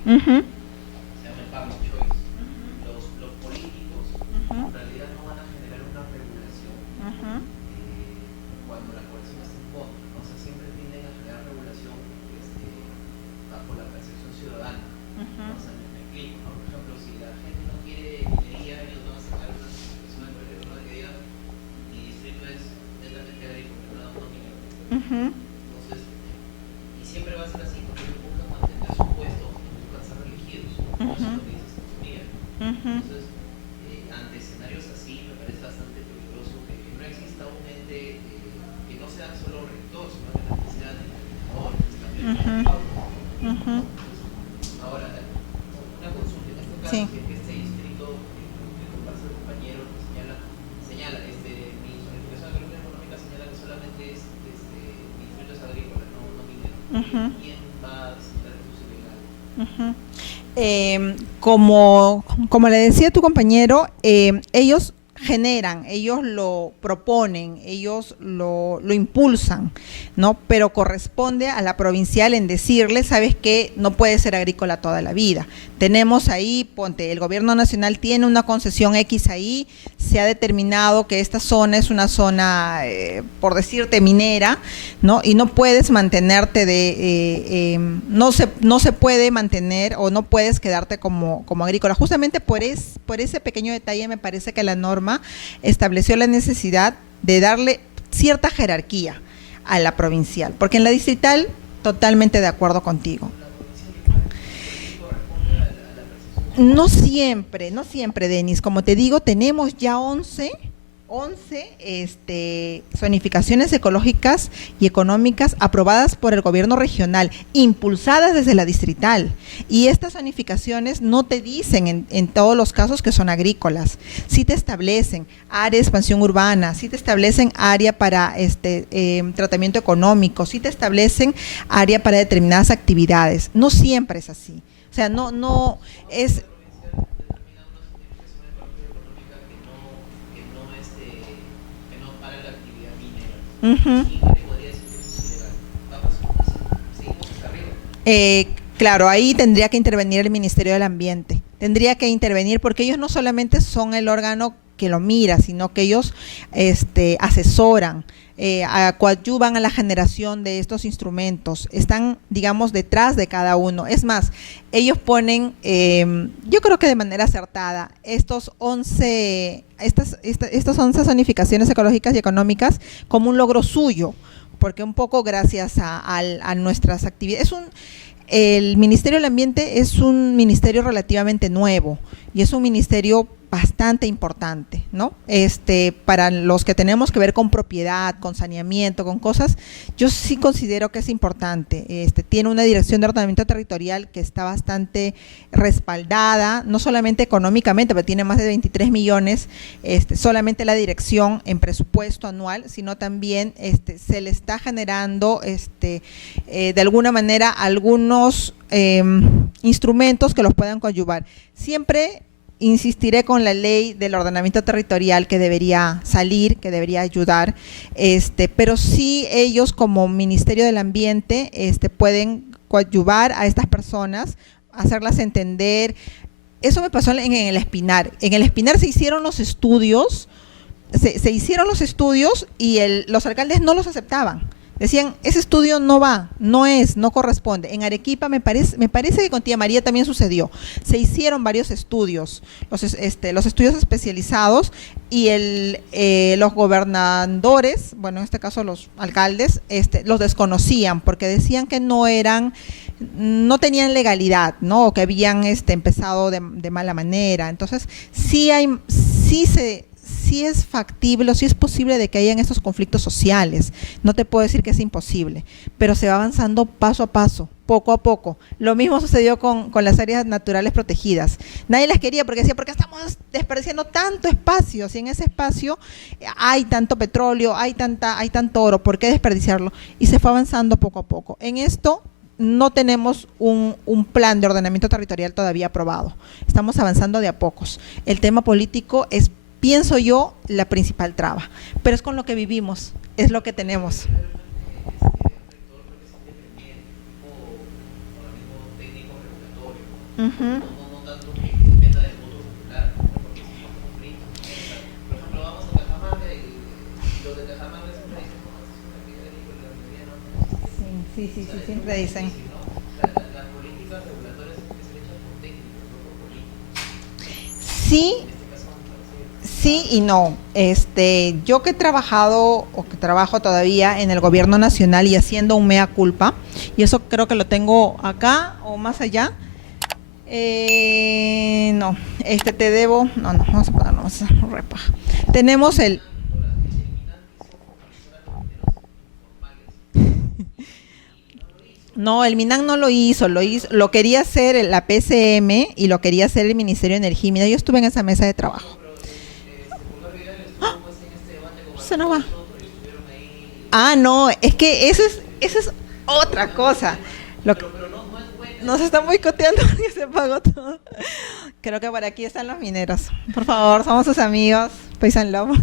Uh-huh. Se llama el public choice. Los políticos en realidad no van a generar una regulación cuando la población está en contra, ¿no? O sea, siempre tienden a generar regulación bajo la percepción ciudadana. ¿No? O sea, me explico, ¿no? Por ejemplo, si la gente no quiere minería, ellos van a sacar una certificación de proyecto que diga mi distrito es netamente agrícola, no minero. Entonces, y siempre va a ser así porque ellos buscan mantener su puesto. Entonces, ante escenarios así, me parece bastante peligroso que no exista un ente que no sea solo rector, sino que también sea administrador, también ahora, una consulta, en este caso, Sí. que este distrito, que comparte el compañero, señala, mi zonificación económica señala que solamente es distritos agrícolas, no mineros. ¿Quién va a designar que eso es ilegal? Como le decía tu compañero, ellos generan, ellos lo proponen, ellos lo impulsan, ¿no? Pero corresponde a la provincial en decirle, sabes que no puede ser agrícola toda la vida. Tenemos ahí, ponte, el gobierno nacional tiene una concesión X ahí, se ha determinado que esta zona es una zona, por decirte, minera, ¿no? Y no puedes mantenerte no se puede mantener o no puedes quedarte como agrícola. Justamente por ese pequeño detalle me parece que la norma estableció la necesidad de darle cierta jerarquía a la provincial, porque en la distrital totalmente de acuerdo contigo. No siempre, Denis, como te digo, tenemos ya 11 zonificaciones ecológicas y económicas aprobadas por el gobierno regional, impulsadas desde la distrital, y estas zonificaciones no te dicen en todos los casos que son agrícolas, sí te establecen área de expansión urbana, sí te establecen área para tratamiento económico, sí te establecen área para determinadas actividades. No siempre es así, o sea, no es... ¿Quién podría decir que eso es ilegal? Vamos, seguimos hasta arriba. Claro, ahí tendría que intervenir el Ministerio del Ambiente. Tendría que intervenir porque ellos no solamente son el órgano que lo mira, sino que ellos asesoran, coadyuvan a la generación de estos instrumentos, están, digamos, detrás de cada uno. Es más, ellos ponen, yo creo que de manera acertada, estas 11 zonificaciones ecológicas y económicas como un logro suyo, porque un poco gracias a nuestras actividades. El Ministerio del Ambiente es un ministerio relativamente nuevo y es un ministerio bastante importante, ¿no? Para los que tenemos que ver con propiedad, con saneamiento, con cosas, yo sí considero que es importante. Tiene una dirección de ordenamiento territorial que está bastante respaldada, no solamente económicamente, pero tiene más de 23 millones, solamente la dirección en presupuesto anual, sino también se le está generando de alguna manera algunos instrumentos que los puedan coadyuvar. Siempre insistiré con la ley del ordenamiento territorial que debería salir, que debería ayudar, pero sí ellos como Ministerio del Ambiente pueden coadyuvar a estas personas, hacerlas entender. Eso me pasó en el Espinar. En el Espinar se hicieron los estudios, y los alcaldes no los aceptaban. Decían, ese estudio no va, no corresponde. En Arequipa me parece que con Tía María también sucedió. Se hicieron varios estudios, los estudios especializados, y los gobernadores, bueno, en este caso los alcaldes, los desconocían porque decían que no tenían legalidad, ¿no? O que habían empezado de mala manera. Entonces, sí es factible, sí es posible de que hayan estos conflictos sociales. No te puedo decir que es imposible, pero se va avanzando paso a paso, poco a poco. Lo mismo sucedió con las áreas naturales protegidas. Nadie las quería porque decía, ¿por qué estamos desperdiciando tanto espacio? Si en ese espacio hay tanto petróleo, hay tanto oro, ¿por qué desperdiciarlo? Y se fue avanzando poco a poco. En esto no tenemos un plan de ordenamiento territorial todavía aprobado. Estamos avanzando de a pocos. El tema político es, pienso yo, la principal traba, pero es con lo que vivimos, es lo que tenemos. Uh-huh. Sí, siempre dicen. Las políticas regulatorias que se echan por técnicos, no por políticos. Sí. Sí y no. Yo que he trabajado o que trabajo todavía en el gobierno nacional y haciendo un mea culpa, y eso creo que lo tengo acá o más allá. No, te debo. No, vamos a ponernos repa. Tenemos el. No, el MINAN no lo hizo, lo quería hacer la PCM y lo quería hacer el Ministerio de Energía. Mira, yo estuve en esa mesa de trabajo. Se no va. Ah, no, es que eso es otra cosa. Nos están boicoteando porque se pagó todo. Creo que por aquí están los mineros. Por favor, somos sus amigos. Peace and love.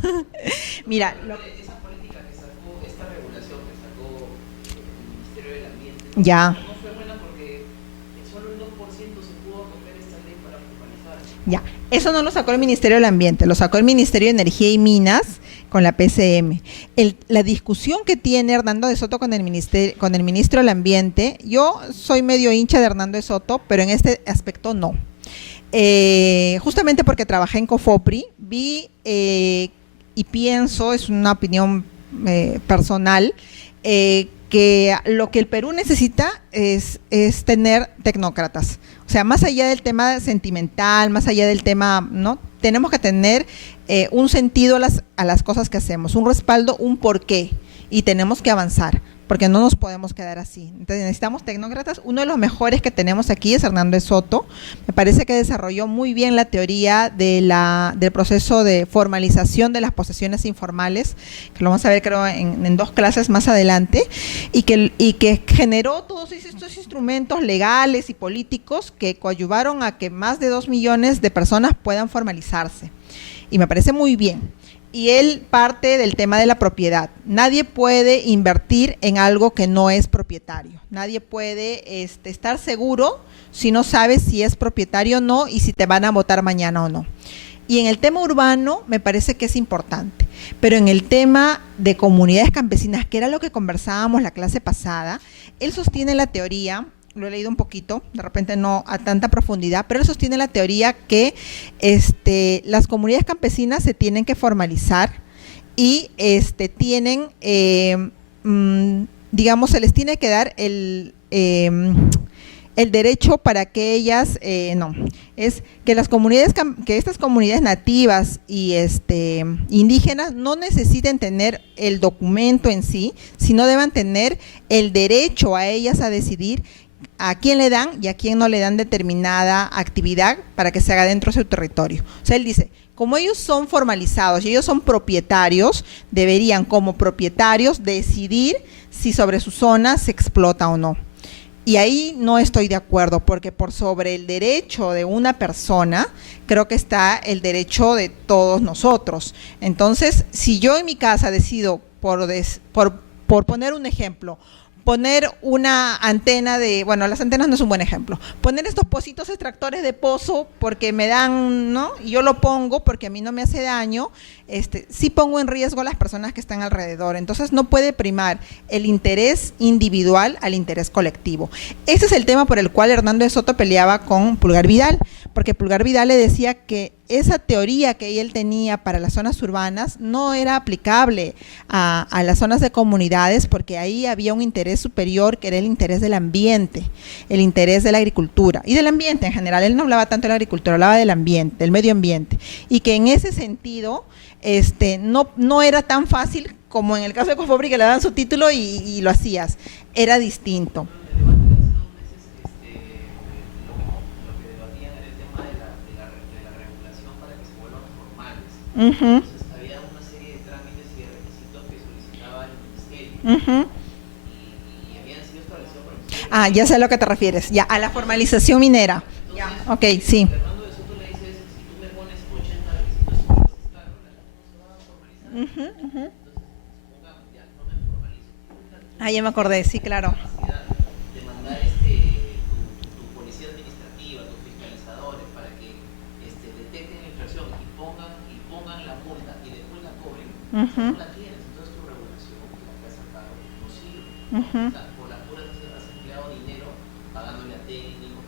Mira, esa política que sacó, esta regulación que sacó el Ministerio del Ambiente, ya. No fue buena porque solo el 2% se pudo acoger esta ley para formalizar. Ya, eso no lo sacó el Ministerio del Ambiente, lo sacó el Ministerio de Energía y Minas con la PCM. La discusión que tiene Hernando de Soto con el Ministro del Ambiente, yo soy medio hincha de Hernando de Soto, pero en este aspecto no. Justamente porque trabajé en COFOPRI, vi y pienso, es una opinión personal, que lo que el Perú necesita es tener tecnócratas. O sea, más allá del tema sentimental, más allá del tema, ¿no? Tenemos que tener un sentido a las cosas que hacemos, un respaldo, un porqué, y tenemos que avanzar, porque no nos podemos quedar así. Entonces necesitamos tecnócratas. Uno de los mejores que tenemos aquí es Hernando de Soto. Me parece que desarrolló muy bien la teoría del proceso de formalización de las posesiones informales, que lo vamos a ver creo en 2 clases más adelante, y que generó todos estos instrumentos legales y políticos que coadyuvaron a que más de 2 millones de personas puedan formalizarse. Y me parece muy bien. y él parte del tema de la propiedad. Nadie puede invertir en algo que no es propietario. Nadie puede estar seguro si no sabes si es propietario o no y si te van a votar mañana o no. Y en el tema urbano me parece que es importante, pero en el tema de comunidades campesinas, que era lo que conversábamos la clase pasada, él sostiene la teoría, lo he leído un poquito, de repente no a tanta profundidad, pero él sostiene la teoría que las comunidades campesinas se tienen que formalizar y tienen, digamos, se les tiene que dar el derecho para que ellas, es que las comunidades, que estas comunidades nativas y indígenas no necesiten tener el documento en sí, sino deban tener el derecho a ellas a decidir a quién le dan y a quién no le dan determinada actividad para que se haga dentro de su territorio. O sea, él dice, como ellos son formalizados y ellos son propietarios, deberían como propietarios decidir si sobre su zona se explota o no. Y ahí no estoy de acuerdo, porque por sobre el derecho de una persona, creo que está el derecho de todos nosotros. Entonces, si yo en mi casa decido, por poner un ejemplo, poner una antena las antenas no es un buen ejemplo, poner estos pocitos extractores de pozo porque me dan, ¿no? Y yo lo pongo porque a mí no me hace daño, sí pongo en riesgo a las personas que están alrededor. Entonces no puede primar el interés individual al interés colectivo. Ese es el tema por el cual Hernando de Soto peleaba con Pulgar Vidal, porque Pulgar Vidal le decía que esa teoría que él tenía para las zonas urbanas no era aplicable a las zonas de comunidades, porque ahí había un interés superior que era el interés del ambiente, el interés de la agricultura y del ambiente en general. Él no hablaba tanto de la agricultura, hablaba del ambiente, del medio ambiente, y que en ese sentido no era tan fácil como en el caso de Cofobri, que le daban su título y lo hacías, era distinto. Entonces había una serie de trámites y de requisitos que solicitaba el ministerio y habían sido establecidos por el ministerio. Ya sé a lo que te refieres, ya, a la formalización minera. Entonces, Ya, ok, sí. Fernando de Soto le dice, si tú me pones 80 requisitos sobre ese cargo, la gente no se va a formalizar. Entonces, supongamos, ya no me formalizo. Ya me acordé, sí, claro. De mandar tu policía administrativa, tus fiscalizadores, para que detecten la infracción y pongan la multa y después la cobren, no la tienes. Entonces tu regulación, la que has sacado, no sirve. O sea, por las puras has empleado dinero pagándole a técnicos,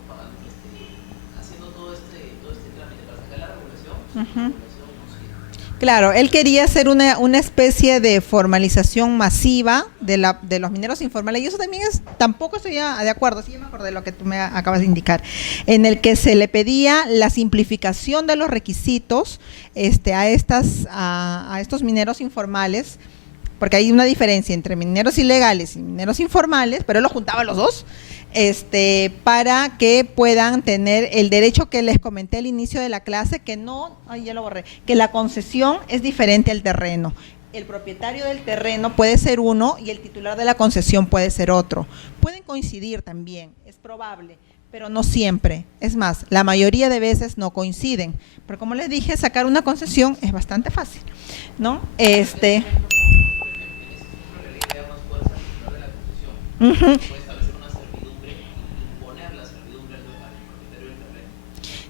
haciendo todo este trámite para sacar la regulación. La regulación no sirve. Claro, él quería hacer una especie de formalización masiva de los mineros informales, y eso también tampoco estoy de acuerdo, sí, yo me acordé de lo que tú me acabas de indicar, en el que se le pedía la simplificación de los requisitos a estos mineros informales, porque hay una diferencia entre mineros ilegales y mineros informales, pero él los juntaba los dos, para que puedan tener el derecho que les comenté al inicio de la clase, que ya lo borré, que la concesión es diferente al terreno. El propietario del terreno puede ser uno y el titular de la concesión puede ser otro. Pueden coincidir también, es probable, pero no siempre. Es más, la mayoría de veces no coinciden. Pero como les dije, sacar una concesión es bastante fácil, ¿no?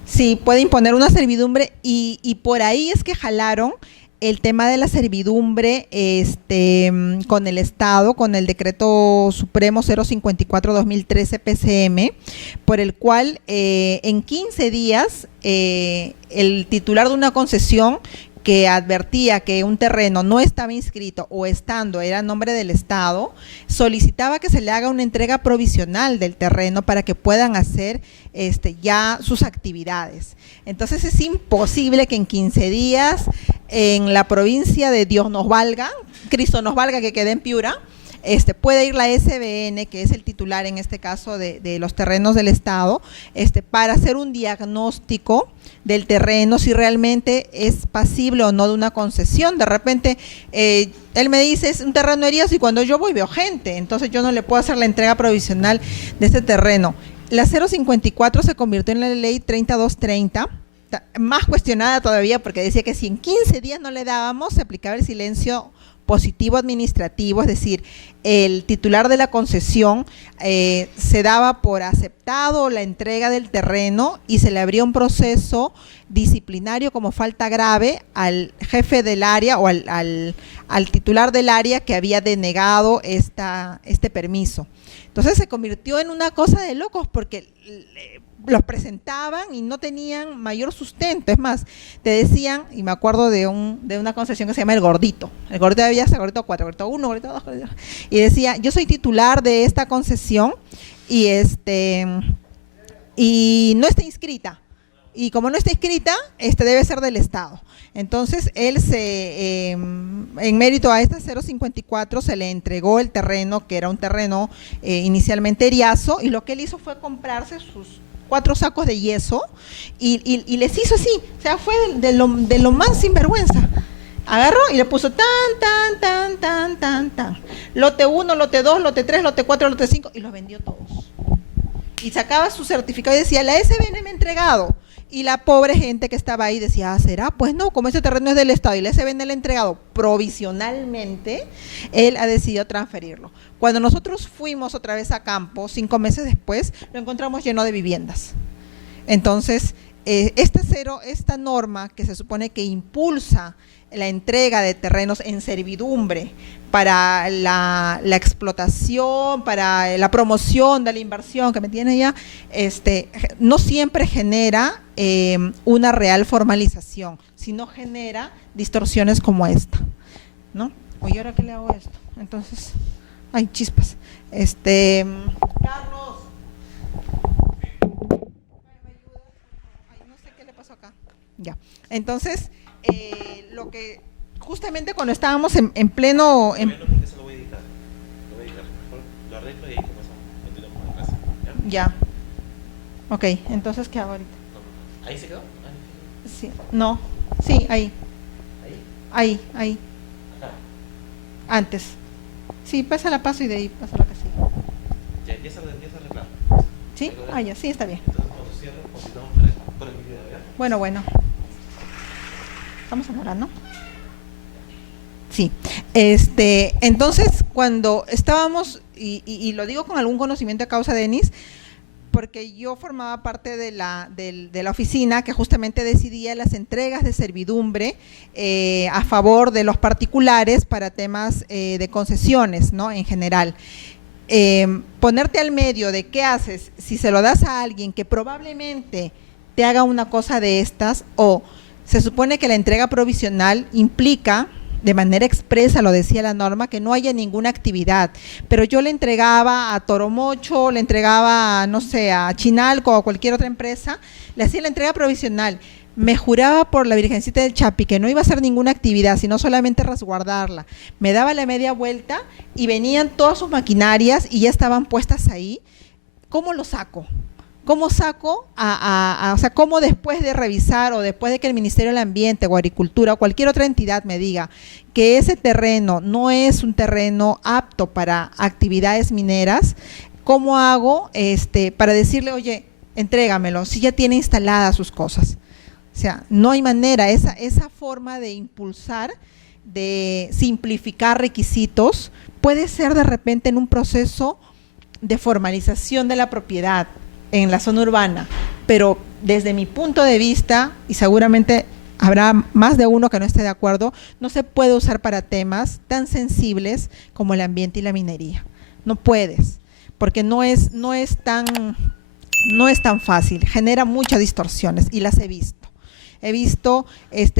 Sí, puede imponer una servidumbre y por ahí es que jalaron el tema de la servidumbre con el Estado, con el Decreto Supremo 054-2013 PCM, por el cual en 15 días el titular de una concesión que advertía que un terreno no estaba inscrito o estando era a nombre del Estado, solicitaba que se le haga una entrega provisional del terreno para que puedan hacer ya sus actividades. Entonces es imposible que en 15 días en la provincia de Dios nos valga, Cristo nos valga, que quede en Piura, puede ir la SBN, que es el titular en este caso de los terrenos del Estado, para hacer un diagnóstico del terreno, si realmente es pasible o no de una concesión. De repente, él me dice, es un terreno herido, y cuando yo voy veo gente, entonces yo no le puedo hacer la entrega provisional de este terreno. La 054 se convirtió en la ley 3230, más cuestionada todavía, porque decía que si en 15 días no le dábamos, se aplicaba el silencio positivo administrativo, es decir, el titular de la concesión se daba por aceptado la entrega del terreno y se le abría un proceso disciplinario como falta grave al jefe del área o al titular del área que había denegado este permiso. Entonces se convirtió en una cosa de locos porque los presentaban y no tenían mayor sustento. Es más, te decían, y me acuerdo de una concesión que se llama El Gordito. El Gordito había el Gordito 4, Gordito 1, Gordito 2, Gordito 2. Y decía, yo soy titular de esta concesión y no está inscrita. Y como no está inscrita, debe ser del Estado. Entonces, él en mérito a esta 054 se le entregó el terreno, que era un terreno inicialmente eriazo, y lo que él hizo fue comprarse sus 4 sacos de yeso y les hizo así, o sea, fue de lo más sinvergüenza. Agarró y le puso tan. Lote 1, lote 2, lote 3, lote 4, lote 5, y los vendió todos. Y sacaba su certificado y decía, la SBN me ha entregado. Y la pobre gente que estaba ahí decía, ¿será? Pues no, como ese terreno es del Estado y la SBN le ha entregado provisionalmente, él ha decidido transferirlo. Cuando nosotros fuimos otra vez a campo, 5 meses después, lo encontramos lleno de viviendas. Entonces, esta norma que se supone que impulsa la entrega de terrenos en servidumbre para la explotación, para la promoción de la inversión que me tiene ya, no siempre genera una real formalización, sino genera distorsiones como esta, ¿no? Oye, ¿ahora qué le hago a esto? Entonces, ay, chispas. Carlos. Ay, no sé qué le pasó acá. Ya. Entonces, lo que justamente cuando estábamos en pleno... Eso lo voy a editar. Mejor lo arreglo y ahí continuamos con la clase. Ya. Ok, entonces, ¿qué hago ahorita? ¿Ahí se quedó? Sí, no. Sí, ahí. ¿Ahí? Ahí. Acá. Antes. Sí, pasa la paso y de ahí pasa la que sigue. Ya se arreglaron. ¿Sí? Ah, ya, sí, está bien. Entonces, cuando cierre, continuamos con el video, ¿ya? Bueno. Estamos ahora, ¿no? Sí. Entonces, cuando estábamos, y lo digo con algún conocimiento de causa, Denis, porque yo formaba parte de la oficina que justamente decidía las entregas de servidumbre a favor de los particulares para temas de concesiones, ¿no? En general. Ponerte al medio de qué haces si se lo das a alguien que probablemente te haga una cosa de estas, o se supone que la entrega provisional implica, de manera expresa, lo decía la norma, que no haya ninguna actividad, pero yo le entregaba a Toromocho, le entregaba, no sé, a Chinalco o a cualquier otra empresa, le hacía la entrega provisional, me juraba por la Virgencita del Chapi que no iba a hacer ninguna actividad, sino solamente resguardarla, me daba la media vuelta y venían todas sus maquinarias y ya estaban puestas ahí. ¿Cómo lo saco? ¿Cómo saco o sea, cómo después de revisar o después de que el Ministerio del Ambiente o Agricultura o cualquier otra entidad me diga que ese terreno no es un terreno apto para actividades mineras, cómo hago para decirle, oye, entrégamelo, si ya tiene instaladas sus cosas? O sea, no hay manera, esa forma de impulsar, de simplificar requisitos, puede ser de repente en un proceso de formalización de la propiedad en la zona urbana, pero desde mi punto de vista, y seguramente habrá más de uno que no esté de acuerdo, no se puede usar para temas tan sensibles como el ambiente y la minería. No puedes, porque no es tan fácil, genera muchas distorsiones y las he visto. He visto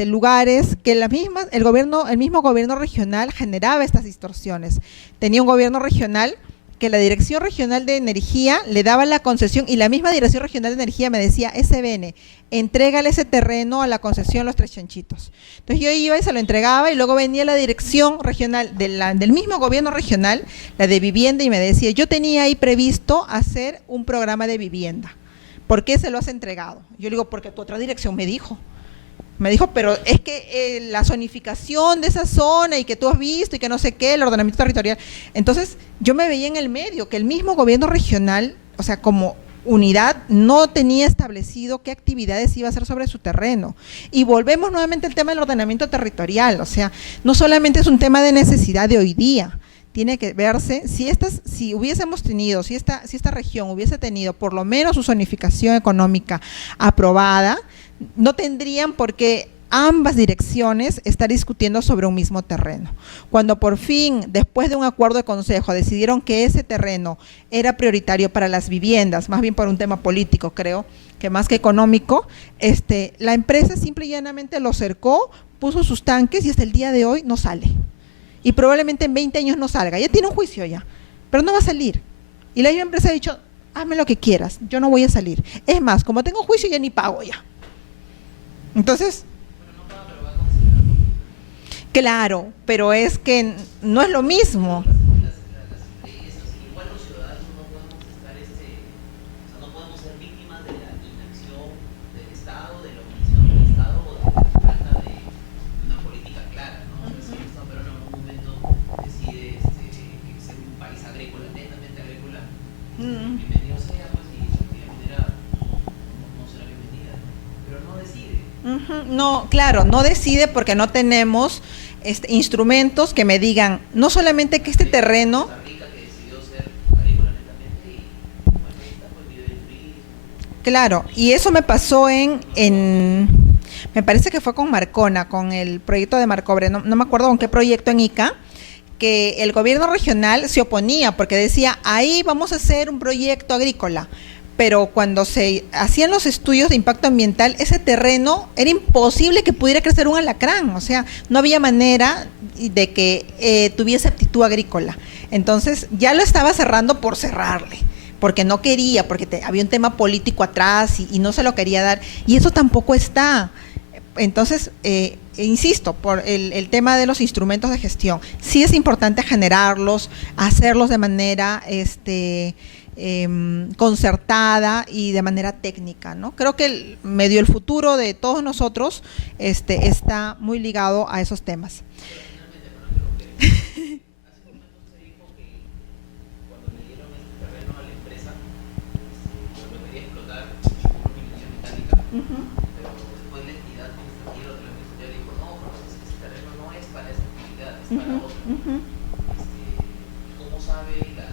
lugares que el mismo gobierno regional generaba estas distorsiones. Tenía un gobierno regional que la Dirección Regional de Energía le daba la concesión y la misma Dirección Regional de Energía me decía, SBN, entrégale ese terreno a la concesión Los Tres Chanchitos. Entonces yo iba y se lo entregaba y luego venía la Dirección Regional del mismo gobierno regional, la de vivienda, y me decía, yo tenía ahí previsto hacer un programa de vivienda. ¿Por qué se lo has entregado? Yo le digo, porque tu otra dirección me dijo. Me dijo, pero es que la zonificación de esa zona y que tú has visto y que no sé qué, el ordenamiento territorial. Entonces, yo me veía en el medio, que el mismo gobierno regional, o sea, como unidad no tenía establecido qué actividades iba a hacer sobre su terreno. Y volvemos nuevamente al tema del ordenamiento territorial, o sea, no solamente es un tema de necesidad de hoy día, tiene que verse, si hubiésemos tenido, si esta región hubiese tenido por lo menos su zonificación económica aprobada, no tendrían por qué ambas direcciones estar discutiendo sobre un mismo terreno. Cuando por fin, después de un acuerdo de consejo, decidieron que ese terreno era prioritario para las viviendas, más bien por un tema político, creo, que más que económico, la empresa simple y llanamente lo cercó, puso sus tanques y hasta el día de hoy no sale. Y probablemente en 20 años no salga, ya tiene un juicio ya, pero no va a salir. Y la misma empresa ha dicho, hazme lo que quieras, yo no voy a salir. Es más, como tengo juicio ya ni pago ya. Entonces, claro, pero es que no es lo mismo. Igual los ciudadanos no podemos estar, no podemos ser víctimas de la inacción del Estado, de la omisión del Estado o de la falta de una política clara, ¿no? O sea, si el Estado peruano en algún momento decide ser un país agrícola, netamente agrícola, bienvenido sea, pues, y su actividad minera no será bienvenida, ¿no? Pero no decide. No, claro, no decide porque no tenemos instrumentos que me digan, no solamente que este terreno… Claro, y eso me pasó me parece que fue con Marcona, con el proyecto de Marcobre, no me acuerdo con qué proyecto en Ica, que el gobierno regional se oponía porque decía, ahí vamos a hacer un proyecto agrícola, pero cuando se hacían los estudios de impacto ambiental, ese terreno era imposible que pudiera crecer un alacrán, o sea, no había manera de que tuviese aptitud agrícola. Entonces ya lo estaba cerrando por cerrarle, porque no quería, porque había un tema político atrás y no se lo quería dar, y eso tampoco está. Entonces, insisto, por el tema de los instrumentos de gestión, sí es importante generarlos, hacerlos de manera concertada y de manera técnica, ¿no? Creo que el futuro de todos nosotros está muy ligado a esos temas. ¿Cómo sabe la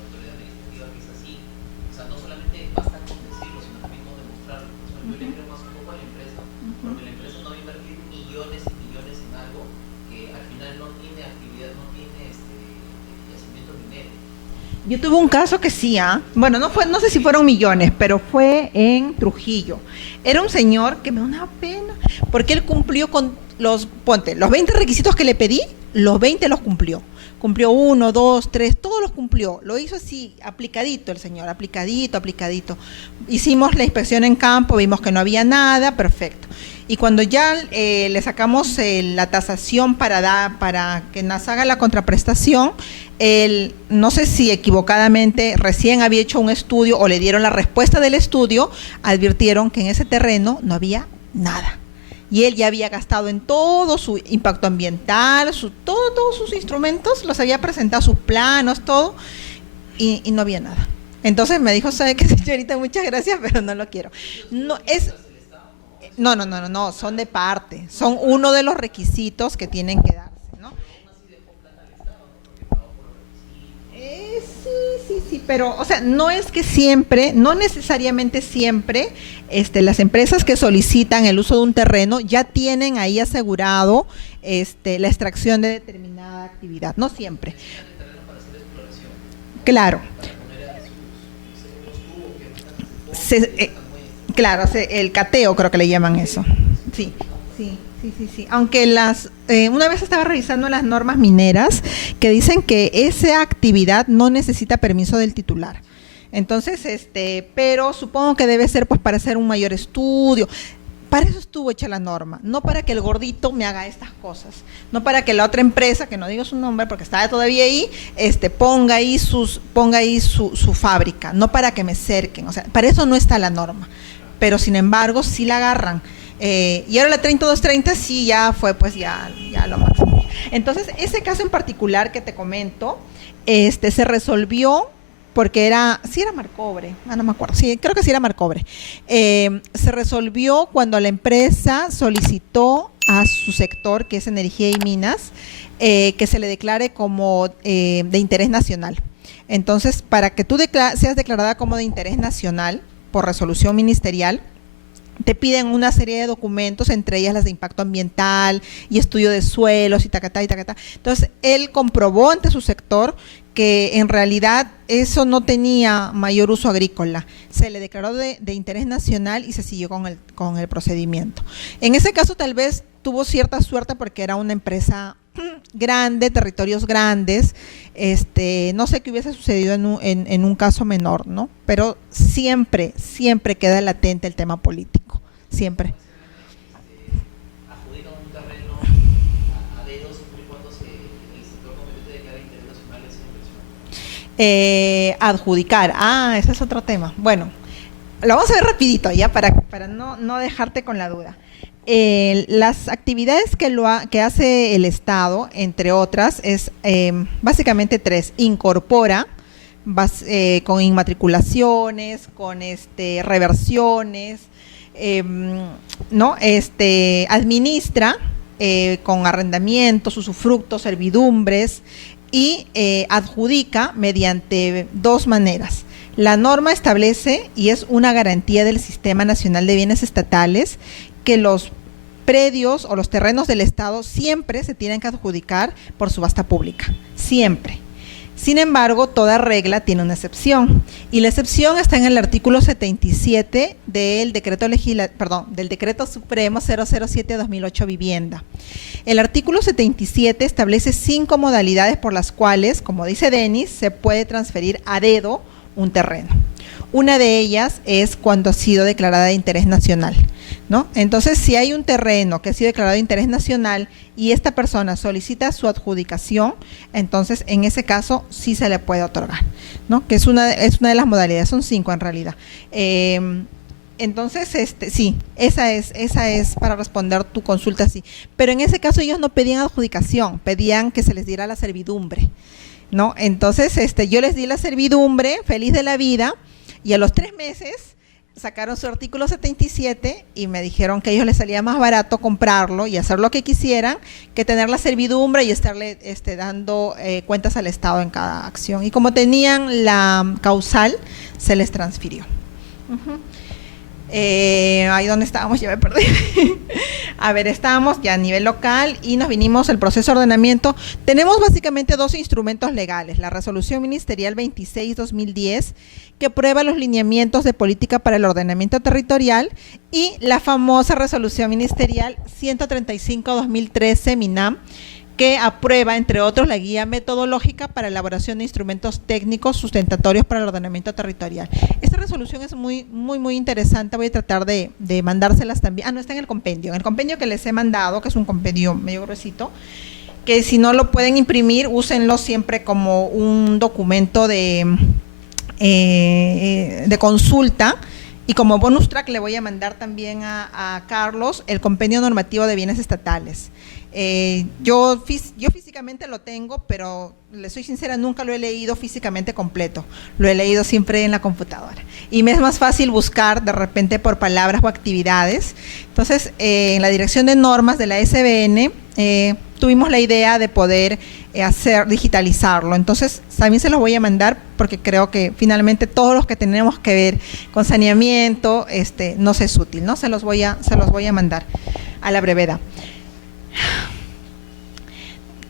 autoridad administrativa que es así? O sea, no solamente basta con decirlo, sino también con demostrarlo. O sea, yo le creo más un poco a la empresa, porque la empresa no va a invertir millones y millones en algo que al final no tiene actividad, no tiene yacimiento minero. Yo tuve un caso que sí, bueno, no sé si fueron millones, pero fue en Trujillo. Era un señor que me da una pena, porque él cumplió con los 20 requisitos que le pedí, los 20 los cumplió. Cumplió 1, 2, 3, todos los cumplió. Lo hizo así, aplicadito el señor, aplicadito. Hicimos la inspección en campo, vimos que no había nada, perfecto. Y cuando ya le sacamos la tasación para que nos haga la contraprestación, él, no sé si equivocadamente, recién había hecho un estudio o le dieron la respuesta del estudio, advirtieron que en ese terreno no había nada. Y él ya había gastado en todo su impacto ambiental, todos sus instrumentos, los había presentado, sus planos, todo, y no había nada. Entonces me dijo, ¿sabe qué, señorita? Muchas gracias, pero no lo quiero. No, son de parte, son uno de los requisitos que tienen que darse, ¿no? Sí, pero, o sea, no es que siempre, no necesariamente siempre, las empresas que solicitan el uso de un terreno ya tienen ahí asegurado la extracción de determinada actividad, no siempre. Claro. Claro, el cateo creo que le llaman eso. Sí. Aunque una vez estaba revisando las normas mineras que dicen que esa actividad no necesita permiso del titular. Entonces, pero supongo que debe ser pues para hacer un mayor estudio. Para eso estuvo hecha la norma, no para que el gordito me haga estas cosas, no para que la otra empresa, que no digo su nombre porque está todavía ahí, ponga ahí su fábrica, no para que me cerquen, o sea, para eso no está la norma. Pero sin embargo sí la agarran. Y ahora la 3230 sí ya fue pues ya lo máximo. Entonces ese caso en particular que te comento, se resolvió porque sí era Marcobre, no me acuerdo, sí, creo que sí era Marcobre. Se resolvió cuando la empresa solicitó a su sector, que es energía y minas, que se le declare como de interés nacional. Entonces, para que tú seas declarada como de interés nacional por resolución ministerial, te piden una serie de documentos, entre ellas las de impacto ambiental y estudio de suelos y tacatá y tacatá. Entonces, él comprobó ante su sector que en realidad eso no tenía mayor uso agrícola. Se le declaró de interés nacional y se siguió con el procedimiento. En ese caso, tal vez tuvo cierta suerte porque era una empresa grande, territorios grandes, no sé qué hubiese sucedido en un caso menor, ¿no? Pero siempre queda latente el tema político, siempre. Adjudican un terreno a dedo siempre y cuando el sector competente declara interés nacional esa inversión. Adjudicar, ese es otro tema. Bueno, lo vamos a ver rapidito ya para no dejarte con la duda. Las actividades que hace el Estado, entre otras, es básicamente 3. Incorpora con inmatriculaciones, con reversiones, ¿no? Administra con arrendamientos, usufructos, servidumbres y adjudica mediante 2 maneras. La norma establece, y es una garantía del Sistema Nacional de Bienes Estatales, que los predios o los terrenos del Estado siempre se tienen que adjudicar por subasta pública, siempre. Sin embargo, toda regla tiene una excepción, y la excepción está en el artículo 77 del Decreto Supremo 007/2008 Vivienda. El artículo 77 establece 5 modalidades por las cuales, como dice Denis, se puede transferir a dedo un terreno. Una de ellas es cuando ha sido declarada de interés nacional, ¿no? Entonces, si hay un terreno que ha sido declarado de interés nacional y esta persona solicita su adjudicación, entonces en ese caso sí se le puede otorgar, ¿no? Que es una de las modalidades, son 5 en realidad. Entonces, sí, esa es para responder tu consulta, sí. Pero en ese caso ellos no pedían adjudicación, pedían que se les diera la servidumbre, ¿no? Entonces, yo les di la servidumbre, feliz de la vida, y a los 3 meses sacaron su artículo 77 y me dijeron que a ellos les salía más barato comprarlo y hacer lo que quisieran que tener la servidumbre y estarle dando cuentas al Estado en cada acción. Y como tenían la causal, se les transfirió. Ahí donde estábamos, ya me perdí. A ver, estábamos ya a nivel local y nos vinimos el proceso de ordenamiento. Tenemos básicamente 2 instrumentos legales: la resolución ministerial 26/2010, que aprueba los lineamientos de política para el ordenamiento territorial, y la famosa resolución ministerial 135/2013 MINAM, que aprueba, entre otros, la guía metodológica para elaboración de instrumentos técnicos sustentatorios para el ordenamiento territorial. Esta resolución es muy interesante. Voy a tratar de mandárselas también. No, está en el compendio. En el compendio que les he mandado, que es un compendio medio gruesito, que si no lo pueden imprimir, úsenlo siempre como un documento de consulta. Y como bonus track le voy a mandar también a Carlos el compendio normativo de bienes estatales. Yo físicamente lo tengo, pero le soy sincera, nunca lo he leído físicamente completo. Lo he leído siempre en la computadora. Y me es más fácil buscar de repente por palabras o actividades. Entonces, en la dirección de normas de la SBN, tuvimos la idea de poder digitalizarlo. Entonces, también se los voy a mandar porque creo que finalmente todos los que tenemos que ver con saneamiento, nos es útil, ¿no? Se los voy a mandar a la brevedad.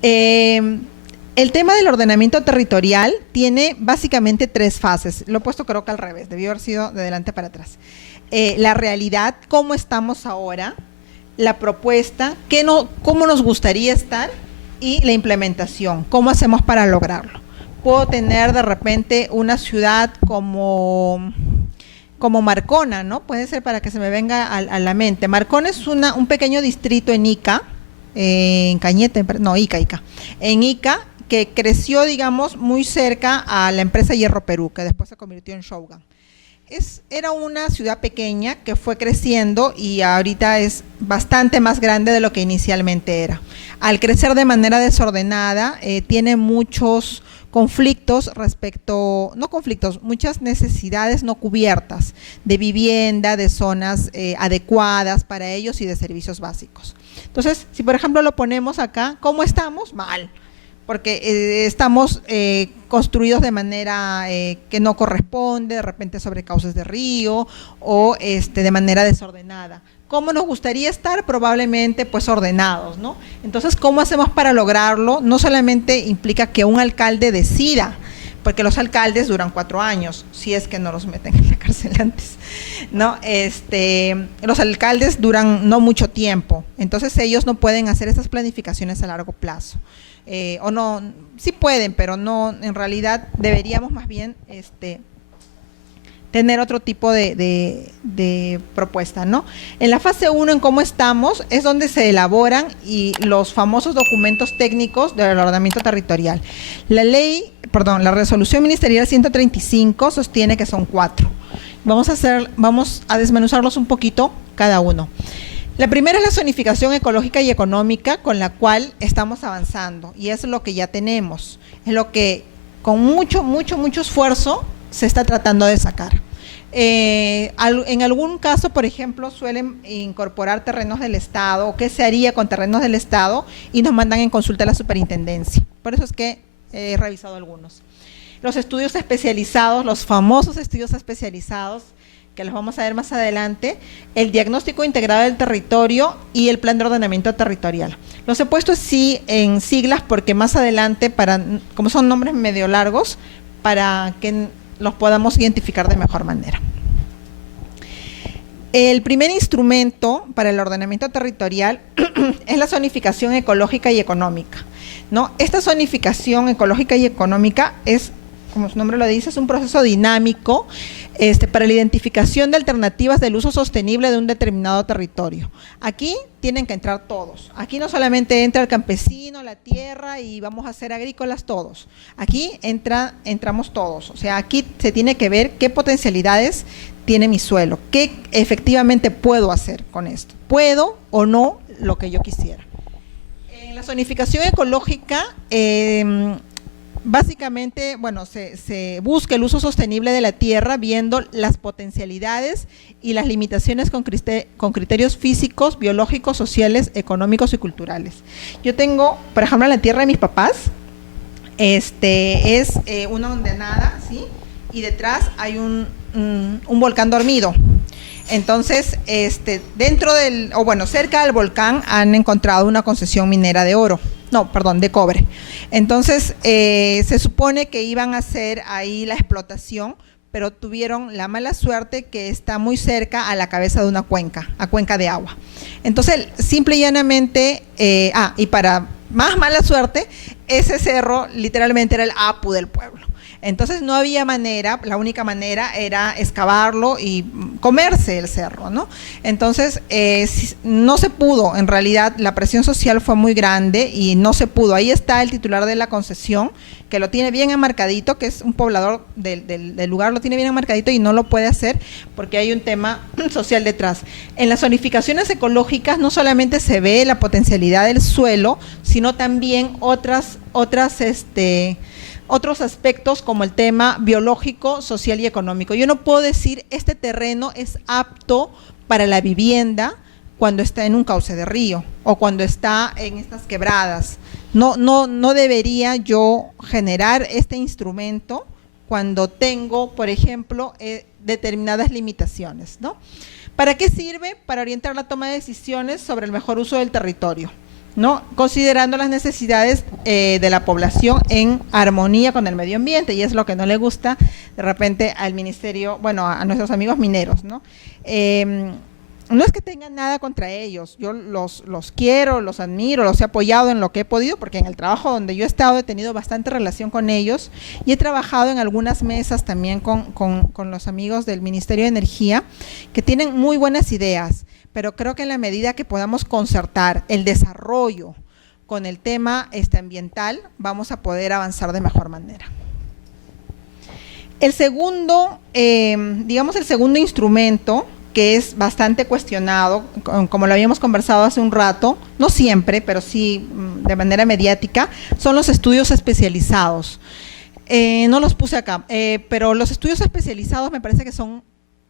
El tema del ordenamiento territorial tiene básicamente 3 fases. Lo he puesto creo que al revés, debió haber sido de adelante para atrás. La realidad, cómo estamos ahora, la propuesta, cómo nos gustaría estar, y la implementación, cómo hacemos para lograrlo. Puedo tener de repente una ciudad como Marcona, ¿no? Puede ser, para que se me venga a la mente. Marcona es un pequeño distrito en Ica, en Cañete, no, Ica, en Ica, que creció, digamos, muy cerca a la empresa Hierro Perú, que después se convirtió en Shogun. Era una ciudad pequeña que fue creciendo y ahorita es bastante más grande de lo que inicialmente era. Al crecer de manera desordenada, tiene muchos conflictos respecto, no conflictos, muchas necesidades no cubiertas de vivienda, de zonas adecuadas para ellos y de servicios básicos. Entonces, si por ejemplo lo ponemos acá, ¿cómo estamos? Mal, porque estamos construidos de manera que no corresponde, de repente sobre cauces de río o de manera desordenada. ¿Cómo nos gustaría estar? Probablemente pues ordenados, ¿no? Entonces, ¿cómo hacemos para lograrlo? No solamente implica que un alcalde decida, porque los alcaldes duran 4 años, si es que no los meten en la cárcel antes, ¿no? Los alcaldes duran no mucho tiempo, entonces ellos no pueden hacer estas planificaciones a largo plazo. O no, sí pueden, pero no, en realidad deberíamos más bien tener otro tipo de propuesta, ¿no? En la fase 1, en cómo estamos, es donde se elaboran los famosos documentos técnicos del ordenamiento territorial. La resolución ministerial 135 sostiene que son 4. Vamos a desmenuzarlos un poquito cada uno. La primera es la zonificación ecológica y económica, con la cual estamos avanzando, y es lo que ya tenemos, es lo que con mucho esfuerzo se está tratando de sacar. En algún caso, por ejemplo, suelen incorporar terrenos del Estado, o qué se haría con terrenos del Estado, y nos mandan en consulta a la superintendencia. Por eso es que he revisado algunos. Los estudios especializados, los famosos estudios especializados, que los vamos a ver más adelante, el diagnóstico integrado del territorio y el plan de ordenamiento territorial. Los he puesto así en siglas porque más adelante, como son nombres medio largos, para que los podamos identificar de mejor manera. El primer instrumento para el ordenamiento territorial es la zonificación ecológica y económica, ¿no? Esta zonificación ecológica y económica es, como su nombre lo dice, es un proceso dinámico para la identificación de alternativas del uso sostenible de un determinado territorio. Aquí tienen que entrar todos. Aquí no solamente entra el campesino, la tierra y vamos a ser agrícolas todos. Aquí entramos todos. O sea, aquí se tiene que ver qué potencialidades tiene mi suelo, qué efectivamente puedo hacer con esto. ¿Puedo o no lo que yo quisiera? En la zonificación ecológica, básicamente, bueno, se busca el uso sostenible de la tierra viendo las potencialidades y las limitaciones con criterios físicos, biológicos, sociales, económicos y culturales. Yo tengo, por ejemplo, la tierra de mis papás, es una hondanada, ¿sí? Y detrás hay un volcán dormido. Entonces, cerca del volcán han encontrado una concesión minera de cobre. Entonces, se supone que iban a hacer ahí la explotación, pero tuvieron la mala suerte que está muy cerca a la cabeza de una cuenca de agua. Entonces, simple y llanamente, y para más mala suerte, ese cerro literalmente era el apu del pueblo. Entonces no había manera, la única manera era excavarlo y comerse el cerro, ¿no? Entonces no se pudo, en realidad la presión social fue muy grande y no se pudo. Ahí está el titular de la concesión, que lo tiene bien enmarcadito, que es un poblador del lugar, lo tiene bien enmarcadito y no lo puede hacer porque hay un tema social detrás. En las zonificaciones ecológicas no solamente se ve la potencialidad del suelo, sino también otros aspectos como el tema biológico, social y económico. Yo no puedo decir este terreno es apto para la vivienda cuando está en un cauce de río o cuando está en estas quebradas. No debería yo generar este instrumento cuando tengo, por ejemplo, determinadas limitaciones, ¿no? ¿Para qué sirve? Para orientar la toma de decisiones sobre el mejor uso del territorio, ¿no? Considerando las necesidades de la población en armonía con el medio ambiente, y es lo que no le gusta de repente al ministerio, bueno, a nuestros amigos mineros, ¿no? No es que tengan nada contra ellos, yo los quiero, los admiro, los he apoyado en lo que he podido, porque en el trabajo donde yo he estado he tenido bastante relación con ellos y he trabajado en algunas mesas también con los amigos del Ministerio de Energía que tienen muy buenas ideas, pero creo que en la medida que podamos concertar el desarrollo con el tema ambiental, vamos a poder avanzar de mejor manera. El segundo, el segundo instrumento, que es bastante cuestionado, como lo habíamos conversado hace un rato, no siempre, pero sí de manera mediática, son los estudios especializados. No los puse acá, pero los estudios especializados me parece que son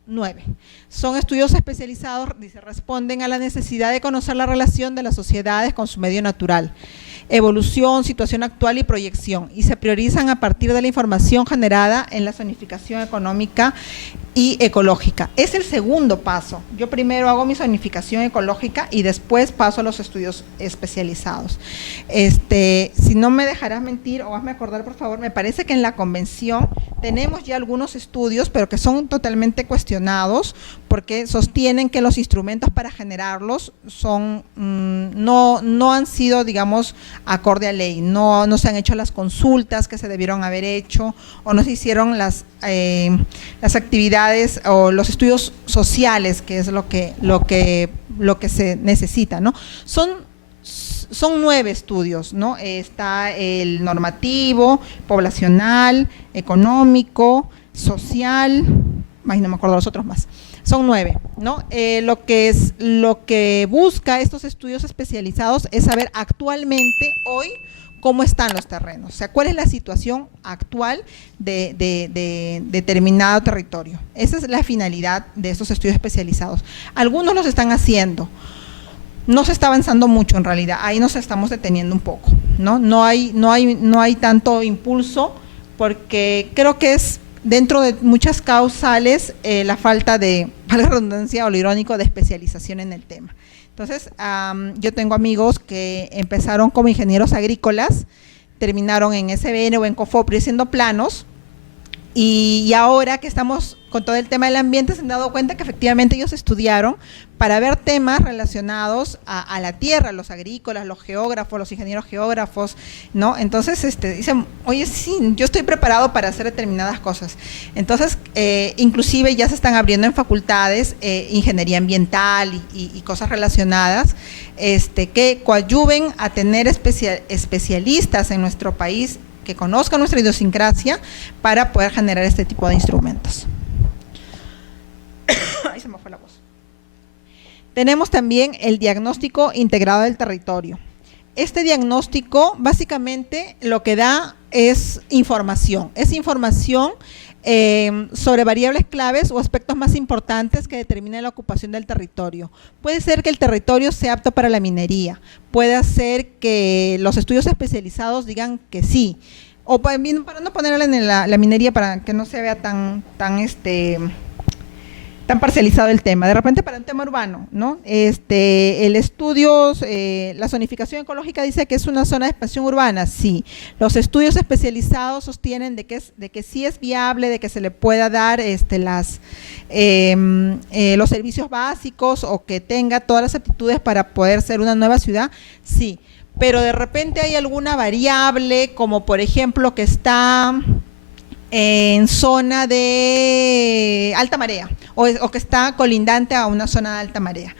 9. Son estudios especializados, dice, responden a la necesidad de conocer la relación de las sociedades con su medio natural, evolución, situación actual y proyección, y se priorizan a partir de la información generada en la zonificación económica y ecológica. Es el segundo paso. Yo primero hago mi zonificación ecológica y después paso a los estudios especializados. Si no me dejarás mentir o hazme acordar, por favor, me parece que en la convención tenemos ya algunos estudios, pero que son totalmente cuestionados porque sostienen que los instrumentos para generarlos son no han sido, digamos, acorde a ley, no se han hecho las consultas que se debieron haber hecho o no se hicieron las actividades o los estudios sociales, que es lo que se necesita, ¿no? Son 9 estudios, ¿no? Está el normativo, poblacional, económico, social, no me acuerdo los otros más. Son 9, ¿no? Lo que busca estos estudios especializados es saber actualmente, hoy, cómo están los terrenos, o sea, cuál es la situación actual de determinado territorio. Esa es la finalidad de estos estudios especializados. Algunos los están haciendo. No se está avanzando mucho en realidad, ahí nos estamos deteniendo un poco, ¿no? No hay tanto impulso porque creo que es dentro de muchas causales la falta de, valga la redundancia o lo irónico, de especialización en el tema. Entonces, yo tengo amigos que empezaron como ingenieros agrícolas, terminaron en SBN o en COFOPRI haciendo planos, y ahora que estamos con todo el tema del ambiente se han dado cuenta que efectivamente ellos estudiaron para ver temas relacionados a la tierra, los agrícolas, los geógrafos, los ingenieros geógrafos, ¿no? Entonces dicen, oye, sí, yo estoy preparado para hacer determinadas cosas. Entonces, inclusive ya se están abriendo en facultades ingeniería ambiental y cosas relacionadas que coadyuven a tener especialistas en nuestro país que conozcan nuestra idiosincrasia para poder generar este tipo de instrumentos. Ahí se me fue la voz. Tenemos también el diagnóstico integrado del territorio. Este diagnóstico básicamente lo que da es información. Es información sobre variables claves o aspectos más importantes que determinan la ocupación del territorio. Puede ser que el territorio sea apto para la minería, puede ser que los estudios especializados digan que sí, o para no ponerle en la minería para que no se vea tan parcializado el tema, de repente para un tema urbano, ¿no? El estudio, la zonificación ecológica dice que es una zona de expansión urbana, sí. Los estudios especializados sostienen de que sí es viable, de que se le pueda dar los servicios básicos o que tenga todas las aptitudes para poder ser una nueva ciudad, sí. Pero de repente hay alguna variable, como por ejemplo que está en zona de alta marea o que está colindante a una zona de alta marea,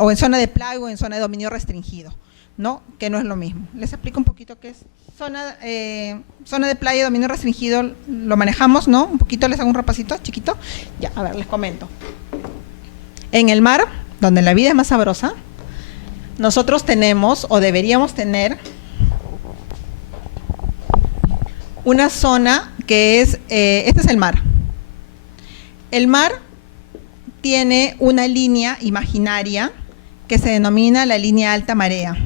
o en zona de playa o en zona de dominio restringido, ¿no? Que no es lo mismo. Les explico un poquito qué es zona de playa y dominio restringido, lo manejamos, ¿no? Un poquito, les hago un repasito chiquito. Ya, a ver, les comento. En el mar, donde la vida es más sabrosa, nosotros tenemos o deberíamos tener una zona que es, este es el mar. El mar tiene una línea imaginaria que se denomina la línea de alta marea,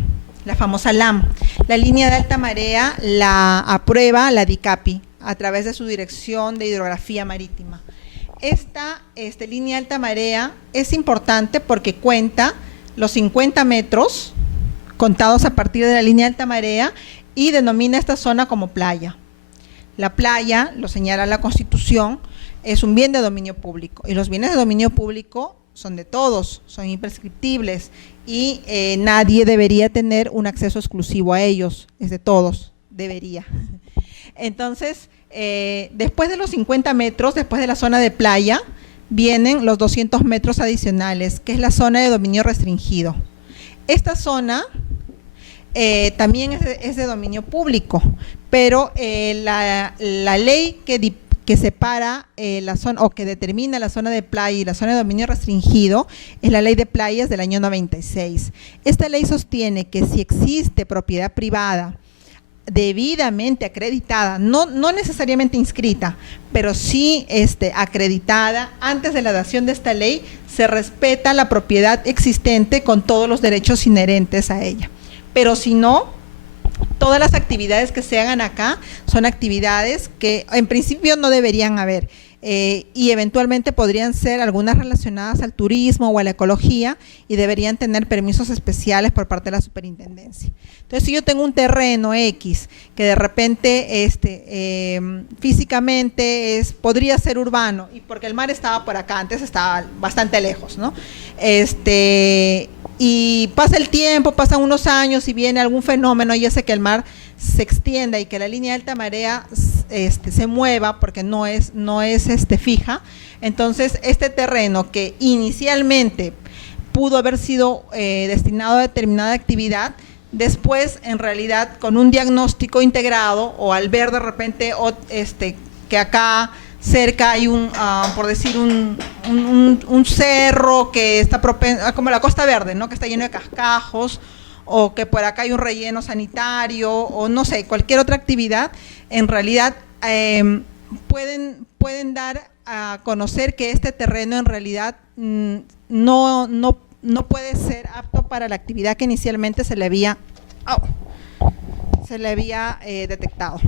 la famosa LAM. La línea de alta marea la aprueba la DICAPI a través de su Dirección de Hidrografía Marítima. Esta línea de alta marea es importante porque cuenta los 50 metros contados a partir de la línea de alta marea y denomina esta zona como playa. La playa, lo señala la Constitución, es un bien de dominio público y los bienes de dominio público son de todos, son imprescriptibles y nadie debería tener un acceso exclusivo a ellos, es de todos, debería. Entonces, después de los 50 metros, después de la zona de playa, vienen los 200 metros adicionales, que es la zona de dominio restringido. Esta zona también es de dominio público, pero la ley que separa la zona o que determina la zona de playa y la zona de dominio restringido es la Ley de Playas del año 96. Esta ley sostiene que si existe propiedad privada debidamente acreditada, no necesariamente inscrita, pero sí acreditada antes de la dación de esta ley, se respeta la propiedad existente con todos los derechos inherentes a ella. Pero si no, todas las actividades que se hagan acá son actividades que en principio no deberían haber. Y eventualmente podrían ser algunas relacionadas al turismo o a la ecología y deberían tener permisos especiales por parte de la superintendencia. Entonces, si yo tengo un terreno X que de repente físicamente podría ser urbano, y porque el mar estaba por acá, antes estaba bastante lejos, ¿no? Y pasa el tiempo, pasan unos años y viene algún fenómeno y hace que el mar se extienda y que la línea de alta marea se mueva, porque no es fija. Entonces, este terreno que inicialmente pudo haber sido destinado a determinada actividad, después, en realidad, con un diagnóstico integrado, o al ver de repente que acá cerca hay por decir, un cerro que está como la Costa Verde, ¿no?, que está lleno de cascajos, o que por acá hay un relleno sanitario, o no sé, cualquier otra actividad, en realidad pueden dar a conocer que este terreno en realidad no puede ser apto para la actividad que inicialmente se le había detectado.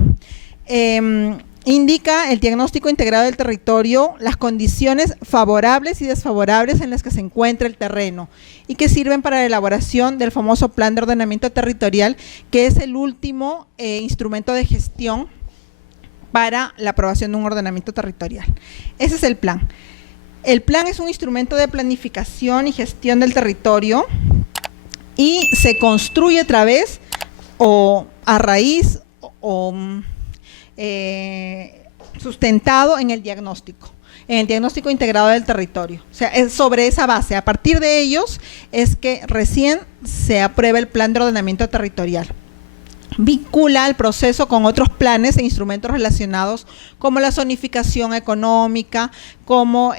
Indica el diagnóstico integrado del territorio las condiciones favorables y desfavorables en las que se encuentra el terreno y que sirven para la elaboración del famoso Plan de Ordenamiento Territorial, que es el último instrumento de gestión para la aprobación de un ordenamiento territorial. Ese es el plan. El plan es un instrumento de planificación y gestión del territorio y se construye a través o a raíz o sustentado en el diagnóstico integrado del territorio. O sea, es sobre esa base, a partir de ellos es que recién se aprueba el plan de ordenamiento territorial. Vincula el proceso con otros planes e instrumentos relacionados como la zonificación económica, como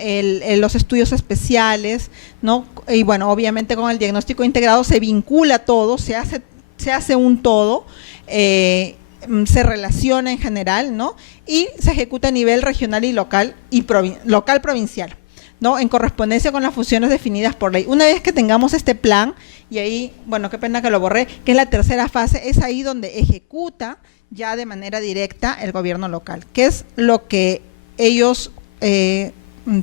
los estudios especiales, ¿no? Y bueno, obviamente con el diagnóstico integrado se vincula todo, se hace un todo, se relaciona en general, ¿no? Y se ejecuta a nivel regional y local y provincial, ¿no?, en correspondencia con las funciones definidas por ley. Una vez que tengamos este plan, y ahí, bueno, qué pena que lo borré, que es la tercera fase, es ahí donde ejecuta ya de manera directa el gobierno local, que es lo que ellos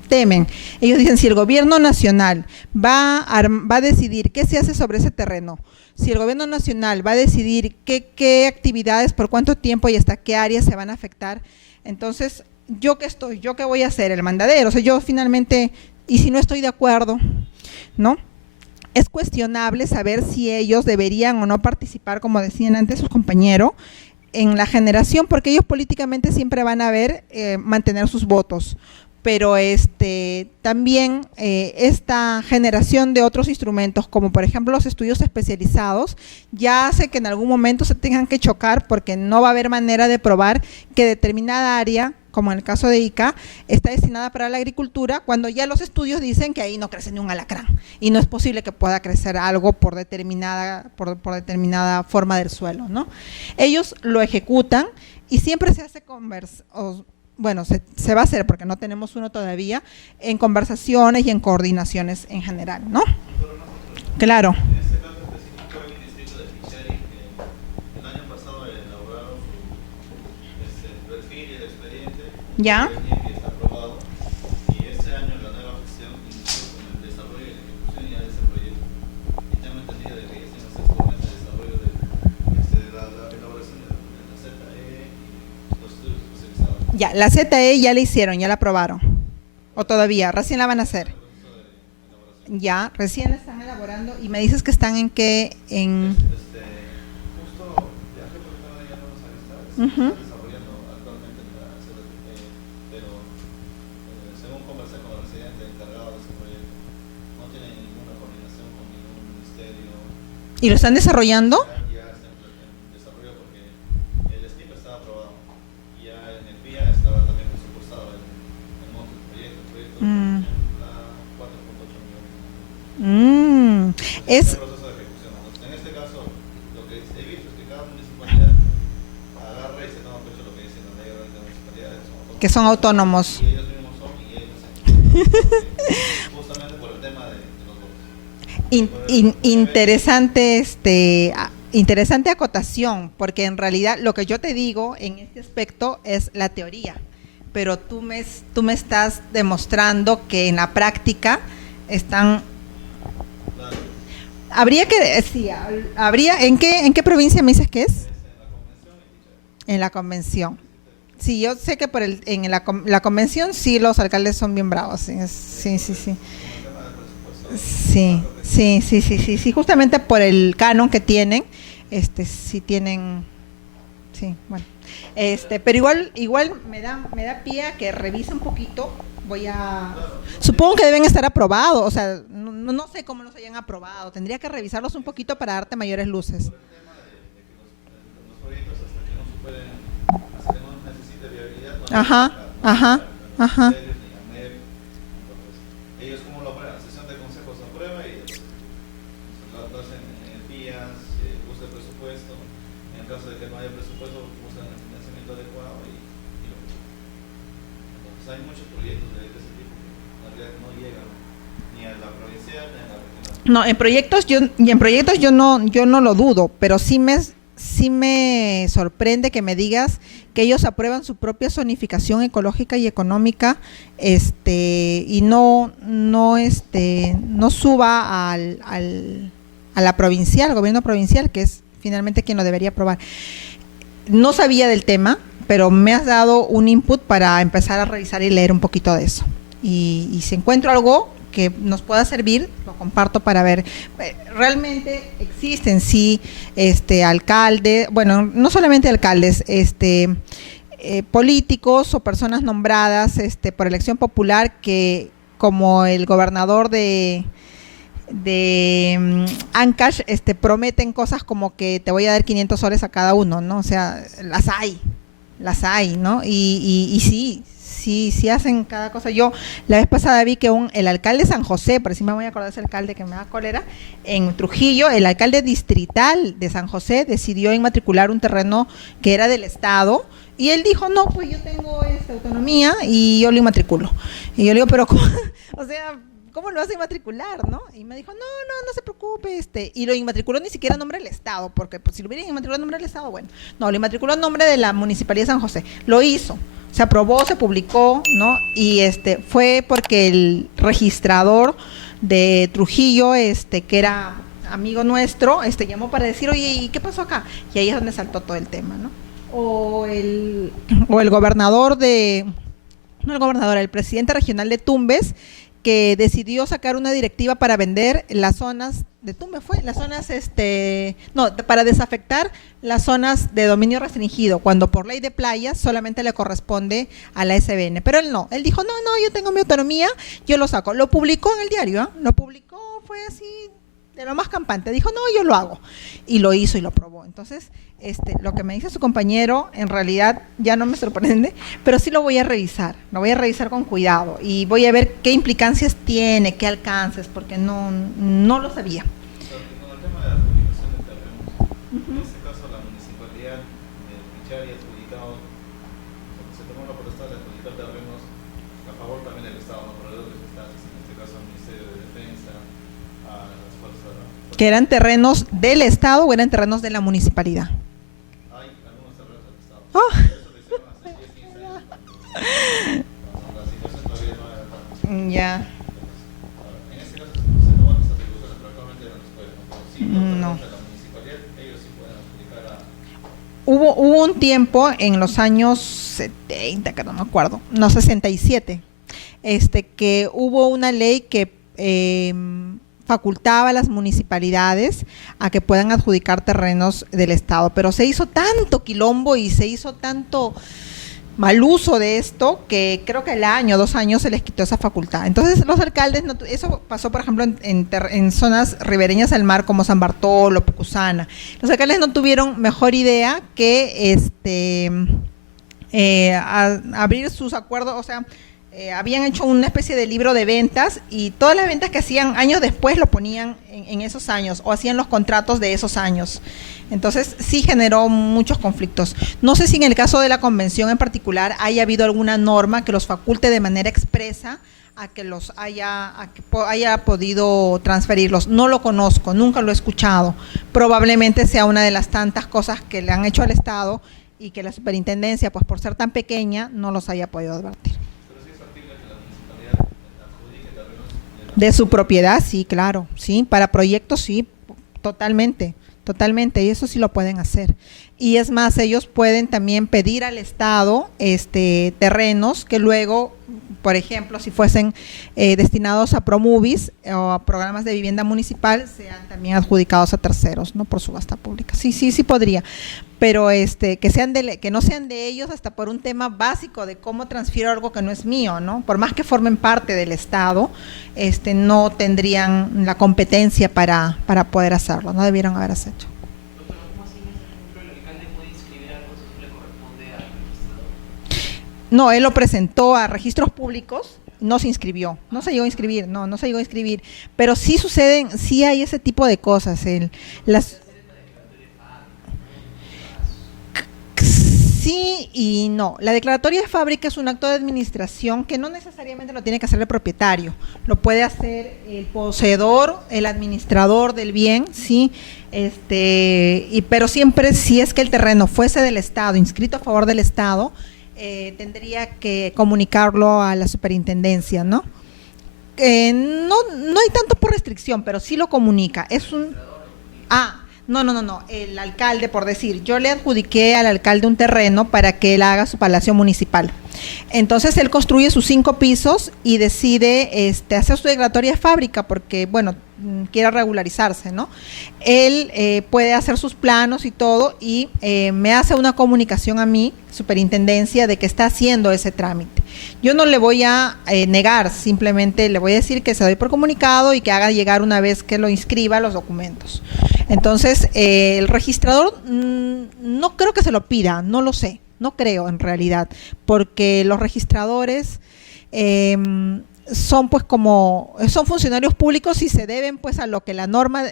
temen. Ellos dicen, si el gobierno nacional va a decidir qué se hace sobre ese terreno, si el gobierno nacional va a decidir qué actividades, por cuánto tiempo y hasta qué áreas se van a afectar, entonces, ¿yo qué voy a hacer? El mandadero. O sea, yo finalmente, y si no estoy de acuerdo, ¿no? Es cuestionable saber si ellos deberían o no participar, como decían antes sus compañeros, en la generación, porque ellos políticamente siempre van a mantener sus votos. Pero también esta generación de otros instrumentos, como por ejemplo los estudios especializados, ya hace que en algún momento se tengan que chocar, porque no va a haber manera de probar que determinada área, como en el caso de Ica, está destinada para la agricultura, cuando ya los estudios dicen que ahí no crece ni un alacrán, y no es posible que pueda crecer algo por determinada forma del suelo, ¿no? Ellos lo ejecutan y siempre se hace bueno, se va a hacer, porque no tenemos uno todavía, en conversaciones y en coordinaciones en general, ¿no? Claro. En este caso específico hay un distrito de Pichari que el año pasado elaboraron su perfil y el expediente. ¿Ya? Que está aprobado, y este año la nueva gestión inició con el desarrollo y la ejecución ya de ese proyecto. Y tengo entendido de que ya estamos en el desarrollo de la elaboración de la ZE y los estudios especializados. Ya, la ZE ya la hicieron, ya la aprobaron. ¿O todavía? ¿Recién la van a hacer? Ya, recién la están elaborando. ¿Y me dices que están en qué? Justo viajé porque estaba ya no nos está desarrollando actualmente la ZE, pero según conversé con el residente encargado de ese proyecto, no tiene ninguna coordinación con ningún ministerio. ¿Y lo están desarrollando? Ya está en desarrollo porque el SNIP estaba aprobado. Ya en el PIA estaba también presupuestado el monto del proyecto. El proyecto a 4.8 millones. Es el proceso de ejecución. Entonces, en este caso, lo que he visto es que cada municipalidad que son autónomos. Y ellos mismos son y ellos se justamente por el tema de los votos. Interesante, interesante acotación, porque en realidad lo que yo te digo en este aspecto es la teoría, pero tú me estás demostrando que en la práctica están. Claro. Habría que, sí, habría, ¿en qué provincia me dices que es? En la convención. Sí, yo sé que la convención sí los alcaldes son bien bravos, sí. Sí, justamente por el canon que tienen, sí tienen, sí, bueno, pero igual me da pie a que revise un poquito. Supongo que deben estar aprobados, o sea, no sé cómo los hayan aprobado, tendría que revisarlos un poquito para darte mayores luces. Los proyectos hasta que no superen, hasta que no necesite viabilidad, no Ajá. ellos como lo aprueban, sesión de consejos aprueba y lo hacen en vías, busca el presupuesto, en el caso de que no haya presupuesto, buscan el financiamiento adecuado y lo entonces hay muchos proyectos de ese tipo que en realidad no llegan ni a la provincial ni a la regional. No, en proyectos yo no lo dudo, pero sí me sorprende que me digas que ellos aprueban su propia zonificación ecológica y económica, y no suba a la provincial, al gobierno provincial, que es finalmente quien lo debería aprobar. No sabía del tema, pero me has dado un input para empezar a revisar y leer un poquito de eso. Y si encuentro algo que nos pueda servir, lo comparto para ver. Realmente existen, sí, alcaldes, bueno, no solamente alcaldes, políticos o personas nombradas por elección popular que, como el gobernador de Ancash, prometen cosas como que te voy a dar 500 soles a cada uno, ¿no? O sea, las hay, ¿no? Y sí hacen cada cosa. Yo la vez pasada vi que el alcalde de San José, por si me voy a acordar de ese alcalde que me da cólera, en Trujillo, el alcalde distrital de San José decidió inmatricular un terreno que era del Estado, y él dijo, no, pues yo tengo esta autonomía y yo lo inmatriculo. Y yo le digo, pero ¿cómo? O sea, ¿cómo lo vas a inmatricular, no? Y me dijo, no se preocupe, y lo inmatriculó ni siquiera a nombre del Estado, porque pues, si lo hubieran inmatriculado a nombre del Estado, bueno, no, lo inmatriculó a nombre de la Municipalidad de San José, lo hizo, se aprobó, se publicó, ¿no? Y fue porque el registrador de Trujillo, que era amigo nuestro, llamó para decir, oye, ¿y qué pasó acá? Y ahí es donde saltó todo el tema, ¿no? O el gobernador el presidente regional de Tumbes, que decidió sacar una directiva para vender las zonas de Tumbes, para desafectar las zonas de dominio restringido, cuando por ley de playas solamente le corresponde a la SBN. Pero él dijo, no, yo tengo mi autonomía, yo lo saco. Lo publicó en el diario, lo publicó, fue así, de lo más campante. Dijo, no, yo lo hago. Y lo hizo y lo probó. Entonces, lo que me dice su compañero, en realidad ya no me sorprende, pero sí lo voy a revisar con cuidado y voy a ver qué implicancias tiene, qué alcances, porque no lo sabía. Con el tema de la adjudicación de terrenos, en este caso la municipalidad de fichar y adjudicado, se tomó la potestad de adjudicar terrenos a favor también del Estado, no proveedores de Estado, en este caso al Ministerio de Defensa, a las fuerzas. ¿Que eran terrenos del Estado o eran terrenos de la municipalidad? Hay algunos terrenos del Estado. Oh. Eso lo hicieron hace 10, 15 años, cuando la situación todavía no era tan. Ya. En este caso se toman estas atribuciones, pero actualmente no les pueden. Sí, No. la municipalidad, ellos sí pueden adjudicar a. Hubo un tiempo en los años 70, que no me acuerdo, no, 67, que hubo una ley que facultaba a las municipalidades a que puedan adjudicar terrenos del Estado, pero se hizo tanto quilombo y se hizo tanto mal uso de esto que creo que al año, 2 años se les quitó esa facultad. Entonces los alcaldes, eso pasó por ejemplo en zonas ribereñas al mar como San Bartolo, Pucusana, los alcaldes no tuvieron mejor idea que abrir sus acuerdos, o sea, habían hecho una especie de libro de ventas y todas las ventas que hacían años después lo ponían en esos años o hacían los contratos de esos años. Entonces sí generó muchos conflictos. No sé si en el caso de la convención en particular haya habido alguna norma que los faculte de manera expresa a que haya podido transferirlos. No lo conozco, nunca lo he escuchado. Probablemente sea una de las tantas cosas que le han hecho al Estado y que la superintendencia, pues por ser tan pequeña, no los haya podido advertir. De su propiedad, sí, claro, sí, para proyectos sí, totalmente, y eso sí lo pueden hacer. Y es más, ellos pueden también pedir al Estado terrenos que luego, por ejemplo, si fuesen destinados a Promovis o a programas de vivienda municipal, sean también adjudicados a terceros, ¿no? Por subasta pública. Sí podría. Pero que no sean de ellos hasta por un tema básico de cómo transfiero algo que no es mío, ¿no? Por más que formen parte del Estado, no tendrían la competencia para poder hacerlo, no debieron haberse hecho. Doctor, ¿cómo así, por ejemplo, el alcalde puede inscribir algo si le corresponde al registrador? No, él lo presentó a registros públicos, no se inscribió, no se llegó a inscribir, pero sí suceden, sí hay ese tipo de cosas. Sí y no. La declaratoria de fábrica es un acto de administración que no necesariamente lo tiene que hacer el propietario, lo puede hacer el poseedor, el administrador del bien, sí, pero siempre si es que el terreno fuese del Estado, inscrito a favor del Estado, tendría que comunicarlo a la superintendencia, ¿no? No hay tanto por restricción, pero sí lo comunica. No, el alcalde, por decir, yo le adjudiqué al alcalde un terreno para que él haga su palacio municipal. Entonces él construye sus 5 pisos y decide hacer su declaratoria de fábrica porque, bueno, quiere regularizarse, ¿no? Él puede hacer sus planos y todo y me hace una comunicación a mí, superintendencia, de que está haciendo ese trámite. Yo no le voy a negar, simplemente le voy a decir que se doy por comunicado y que haga llegar una vez que lo inscriba los documentos. Entonces, el registrador no creo que se lo pida, no lo sé, no creo en realidad, porque los registradores son son funcionarios públicos y se deben pues a lo que la norma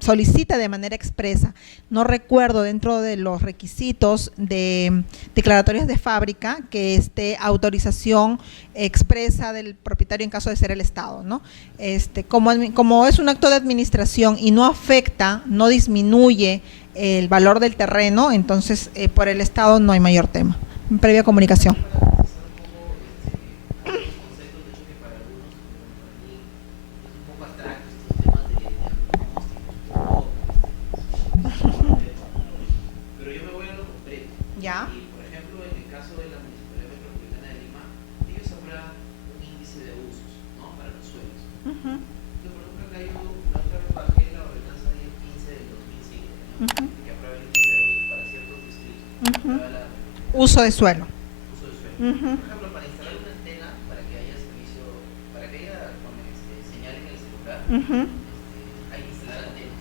solicita de manera expresa. No recuerdo dentro de los requisitos de declaratorias de fábrica que esté autorización expresa del propietario en caso de ser el Estado, ¿no? Como es un acto de administración y no afecta, no disminuye el valor del terreno, entonces por el Estado no hay mayor tema. Previa comunicación. ¿Ya? Y, por ejemplo, en el caso de la Municipalidad Metropolitana de Lima, ellos aprueban un índice de usos, ¿no? Para los suelos. Yo, por ejemplo, acá yo la otra vez bajé la ordenanza 1015 del 2005, ¿no? Que aprueba el índice de usos para ciertos distritos. Uso de suelo. Uso de suelo. Por ejemplo, para instalar una antena, para que haya servicio, para que haya señal en el celular, hay que instalar antenas.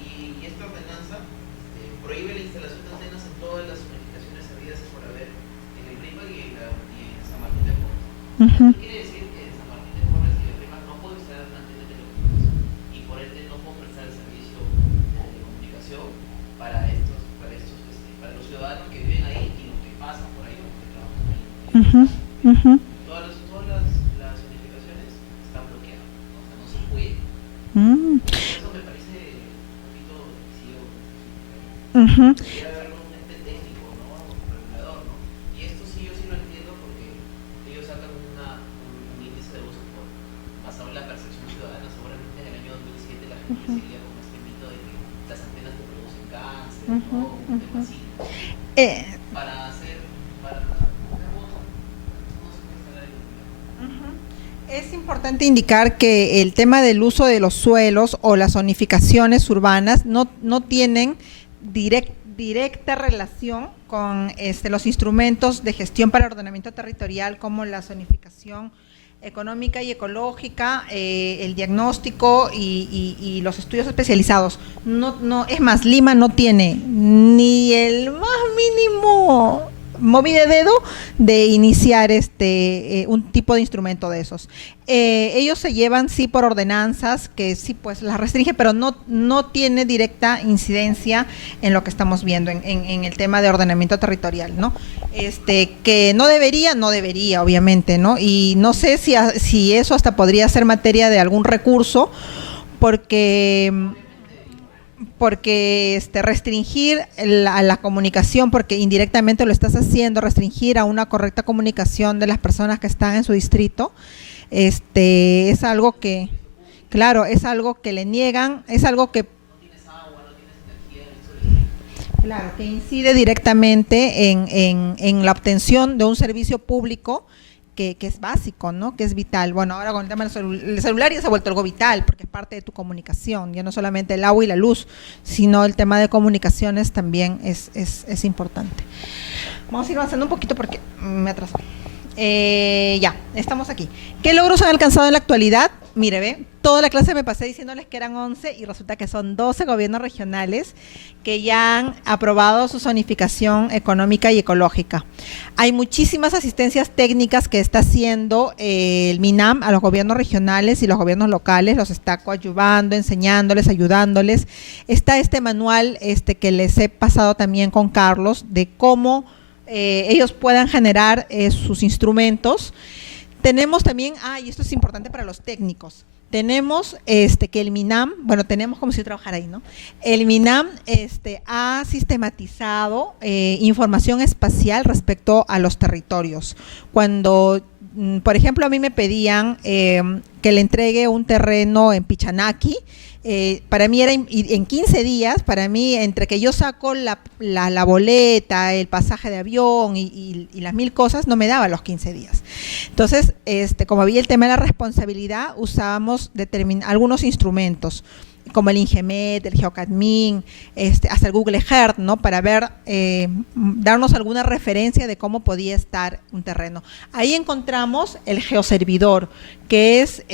Y esta ordenanza prohíbe la instalación de antenas en todas las zonificaciones habidas por haber en el Rímac y en San Martín de Porres. Quiere decir que en San Martín de Porres y el Rímac no puedo instalar una antena de telecomunicación y por ende no puedo prestar el servicio de comunicación para los ciudadanos que viven ahí y los que pasan por ahí o los que trabajan ahí. Todas las zonificaciones están bloqueadas, o sea, no se puede. Eso me parece un poquito excesivo. Debería haber algún ente técnico, ¿no? Regulador, ¿no? Y esto sí, yo sí lo entiendo porque ellos sacan un índice de uso basado en la percepción ciudadana. Seguramente en el año 2007 la gente seguía con este mito de que las antenas te producen cáncer, ¿no? Un tema así. Para una voz, no se puede instalar en el lugar. Es importante indicar que el tema del uso de los suelos o las zonificaciones urbanas no tienen directa relación con los instrumentos de gestión para el ordenamiento territorial como la zonificación económica y ecológica, el diagnóstico y los estudios especializados. No, es más, Lima no tiene ni el más mínimo moví de dedo de iniciar un tipo de instrumento de esos. Ellos se llevan sí por ordenanzas que sí pues las restringe, pero no tiene directa incidencia en lo que estamos viendo en el tema de ordenamiento territorial, ¿no? Que no debería obviamente, ¿no? Y no sé si eso hasta podría ser materia de algún recurso, porque restringir la comunicación, porque indirectamente lo estás haciendo, restringir a una correcta comunicación de las personas que están en su distrito, es algo que, claro, es algo que le niegan, es algo que, claro, que incide directamente en la obtención de un servicio público que es básico, ¿no? Que es vital. Bueno, ahora con el tema del celular ya se ha vuelto algo vital, porque es parte de tu comunicación, ya no solamente el agua y la luz, sino el tema de comunicaciones también es importante. Vamos a ir avanzando un poquito porque me atrasó. Ya, estamos aquí. ¿Qué logros han alcanzado en la actualidad? Mire, ve, toda la clase me pasé diciéndoles que eran 11 y resulta que son 12 gobiernos regionales que ya han aprobado su zonificación económica y ecológica. Hay muchísimas asistencias técnicas que está haciendo el MINAM a los gobiernos regionales y los gobiernos locales, los está coadyuvando, enseñándoles, ayudándoles. Está este manual que les he pasado también con Carlos de cómo ellos puedan generar sus instrumentos. Tenemos también, y esto es importante para los técnicos, tenemos que el MINAM, bueno, tenemos como si yo trabajara ahí, ¿no? El MINAM ha sistematizado información espacial respecto a los territorios. Cuando, por ejemplo, a mí me pedían que le entregue un terreno en Pichanaki, para mí era en 15 días, para mí entre que yo saco la boleta, el pasaje de avión y las 1000 cosas, no me daba los 15 días. Entonces, como había el tema de la responsabilidad, usábamos algunos instrumentos, como el Ingemet, el GeoCadmin, hasta el Google Earth, ¿no? Para ver, darnos alguna referencia de cómo podía estar un terreno. Ahí encontramos el geoservidor, que es,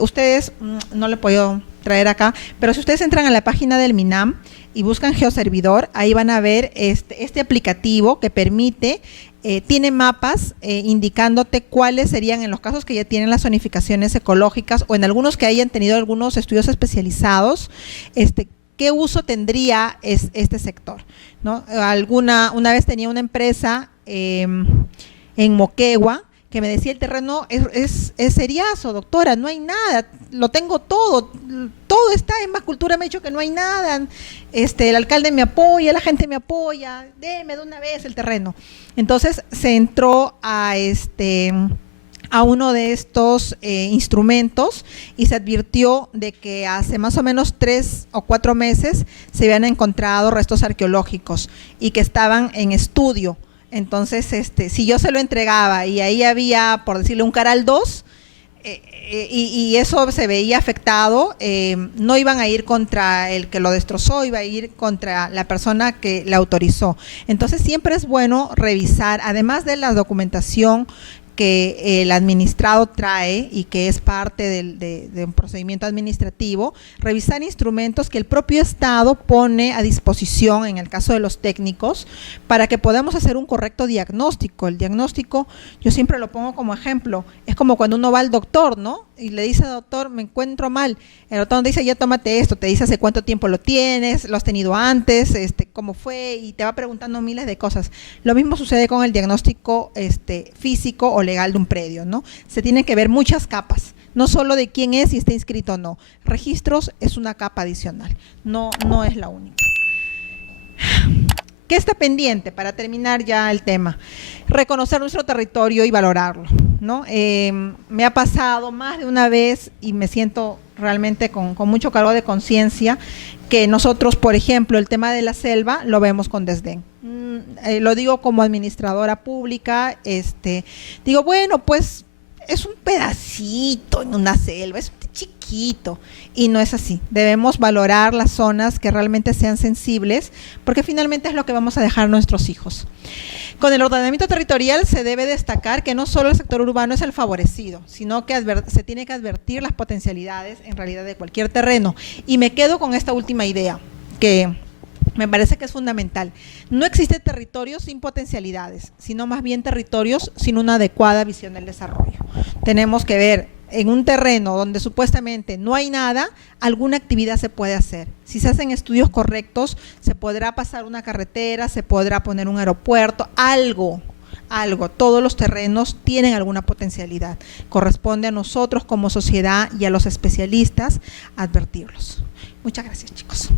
ustedes, no le puedo traer acá, pero si ustedes entran a la página del MINAM y buscan geoservidor, ahí van a ver este aplicativo que permite, tiene mapas indicándote cuáles serían, en los casos que ya tienen las zonificaciones ecológicas o en algunos que hayan tenido algunos estudios especializados, qué uso tendría este sector, ¿no? Una vez tenía una empresa en Moquegua que me decía: el terreno es seriazo, doctora, no hay nada, lo tengo todo está en más cultura, me ha dicho que no hay nada, el alcalde me apoya, la gente me apoya, deme de una vez el terreno. Entonces se entró a uno de estos instrumentos y se advirtió de que hace más o menos 3 o 4 meses se habían encontrado restos arqueológicos y que estaban en estudio. Entonces, si yo se lo entregaba y ahí había, por decirle, un Caral 2, y eso se veía afectado, no iban a ir contra el que lo destrozó, iba a ir contra la persona que le autorizó. Entonces, siempre es bueno revisar, además de la documentación que el administrado trae y que es parte de un procedimiento administrativo, revisar instrumentos que el propio Estado pone a disposición, en el caso de los técnicos, para que podamos hacer un correcto diagnóstico. El diagnóstico, yo siempre lo pongo como ejemplo, es como cuando uno va al doctor, ¿no? Y le dice: doctor, me encuentro mal. El doctor dice: ya tómate esto, te dice hace cuánto tiempo lo tienes, lo has tenido antes, cómo fue, y te va preguntando miles de cosas. Lo mismo sucede con el diagnóstico físico o legal de un predio, ¿no? Se tienen que ver muchas capas, no solo de quién es y está inscrito o no. Registros es una capa adicional, no es la única. ¿Qué está pendiente para terminar ya el tema? Reconocer nuestro territorio y valorarlo, ¿no? Me ha pasado más de una vez y me siento realmente con mucho cargo de conciencia que nosotros, por ejemplo, el tema de la selva lo vemos con desdén. Lo digo como administradora pública, digo, bueno, pues es un pedacito en una selva, es chiquito, y no es así. Debemos valorar las zonas que realmente sean sensibles, porque finalmente es lo que vamos a dejar a nuestros hijos. Con el ordenamiento territorial se debe destacar que no solo el sector urbano es el favorecido, sino que se tiene que advertir las potencialidades en realidad de cualquier terreno. Y me quedo con esta última idea, que Me parece que es fundamental. No existe territorio sin potencialidades, sino más bien territorios sin una adecuada visión del desarrollo. Tenemos que ver en un terreno donde supuestamente no hay nada, alguna actividad se puede hacer. Si se hacen estudios correctos, se podrá pasar una carretera, se podrá poner un aeropuerto, algo. Todos los terrenos tienen alguna potencialidad. Corresponde a nosotros como sociedad y a los especialistas advertirlos. Muchas gracias, chicos.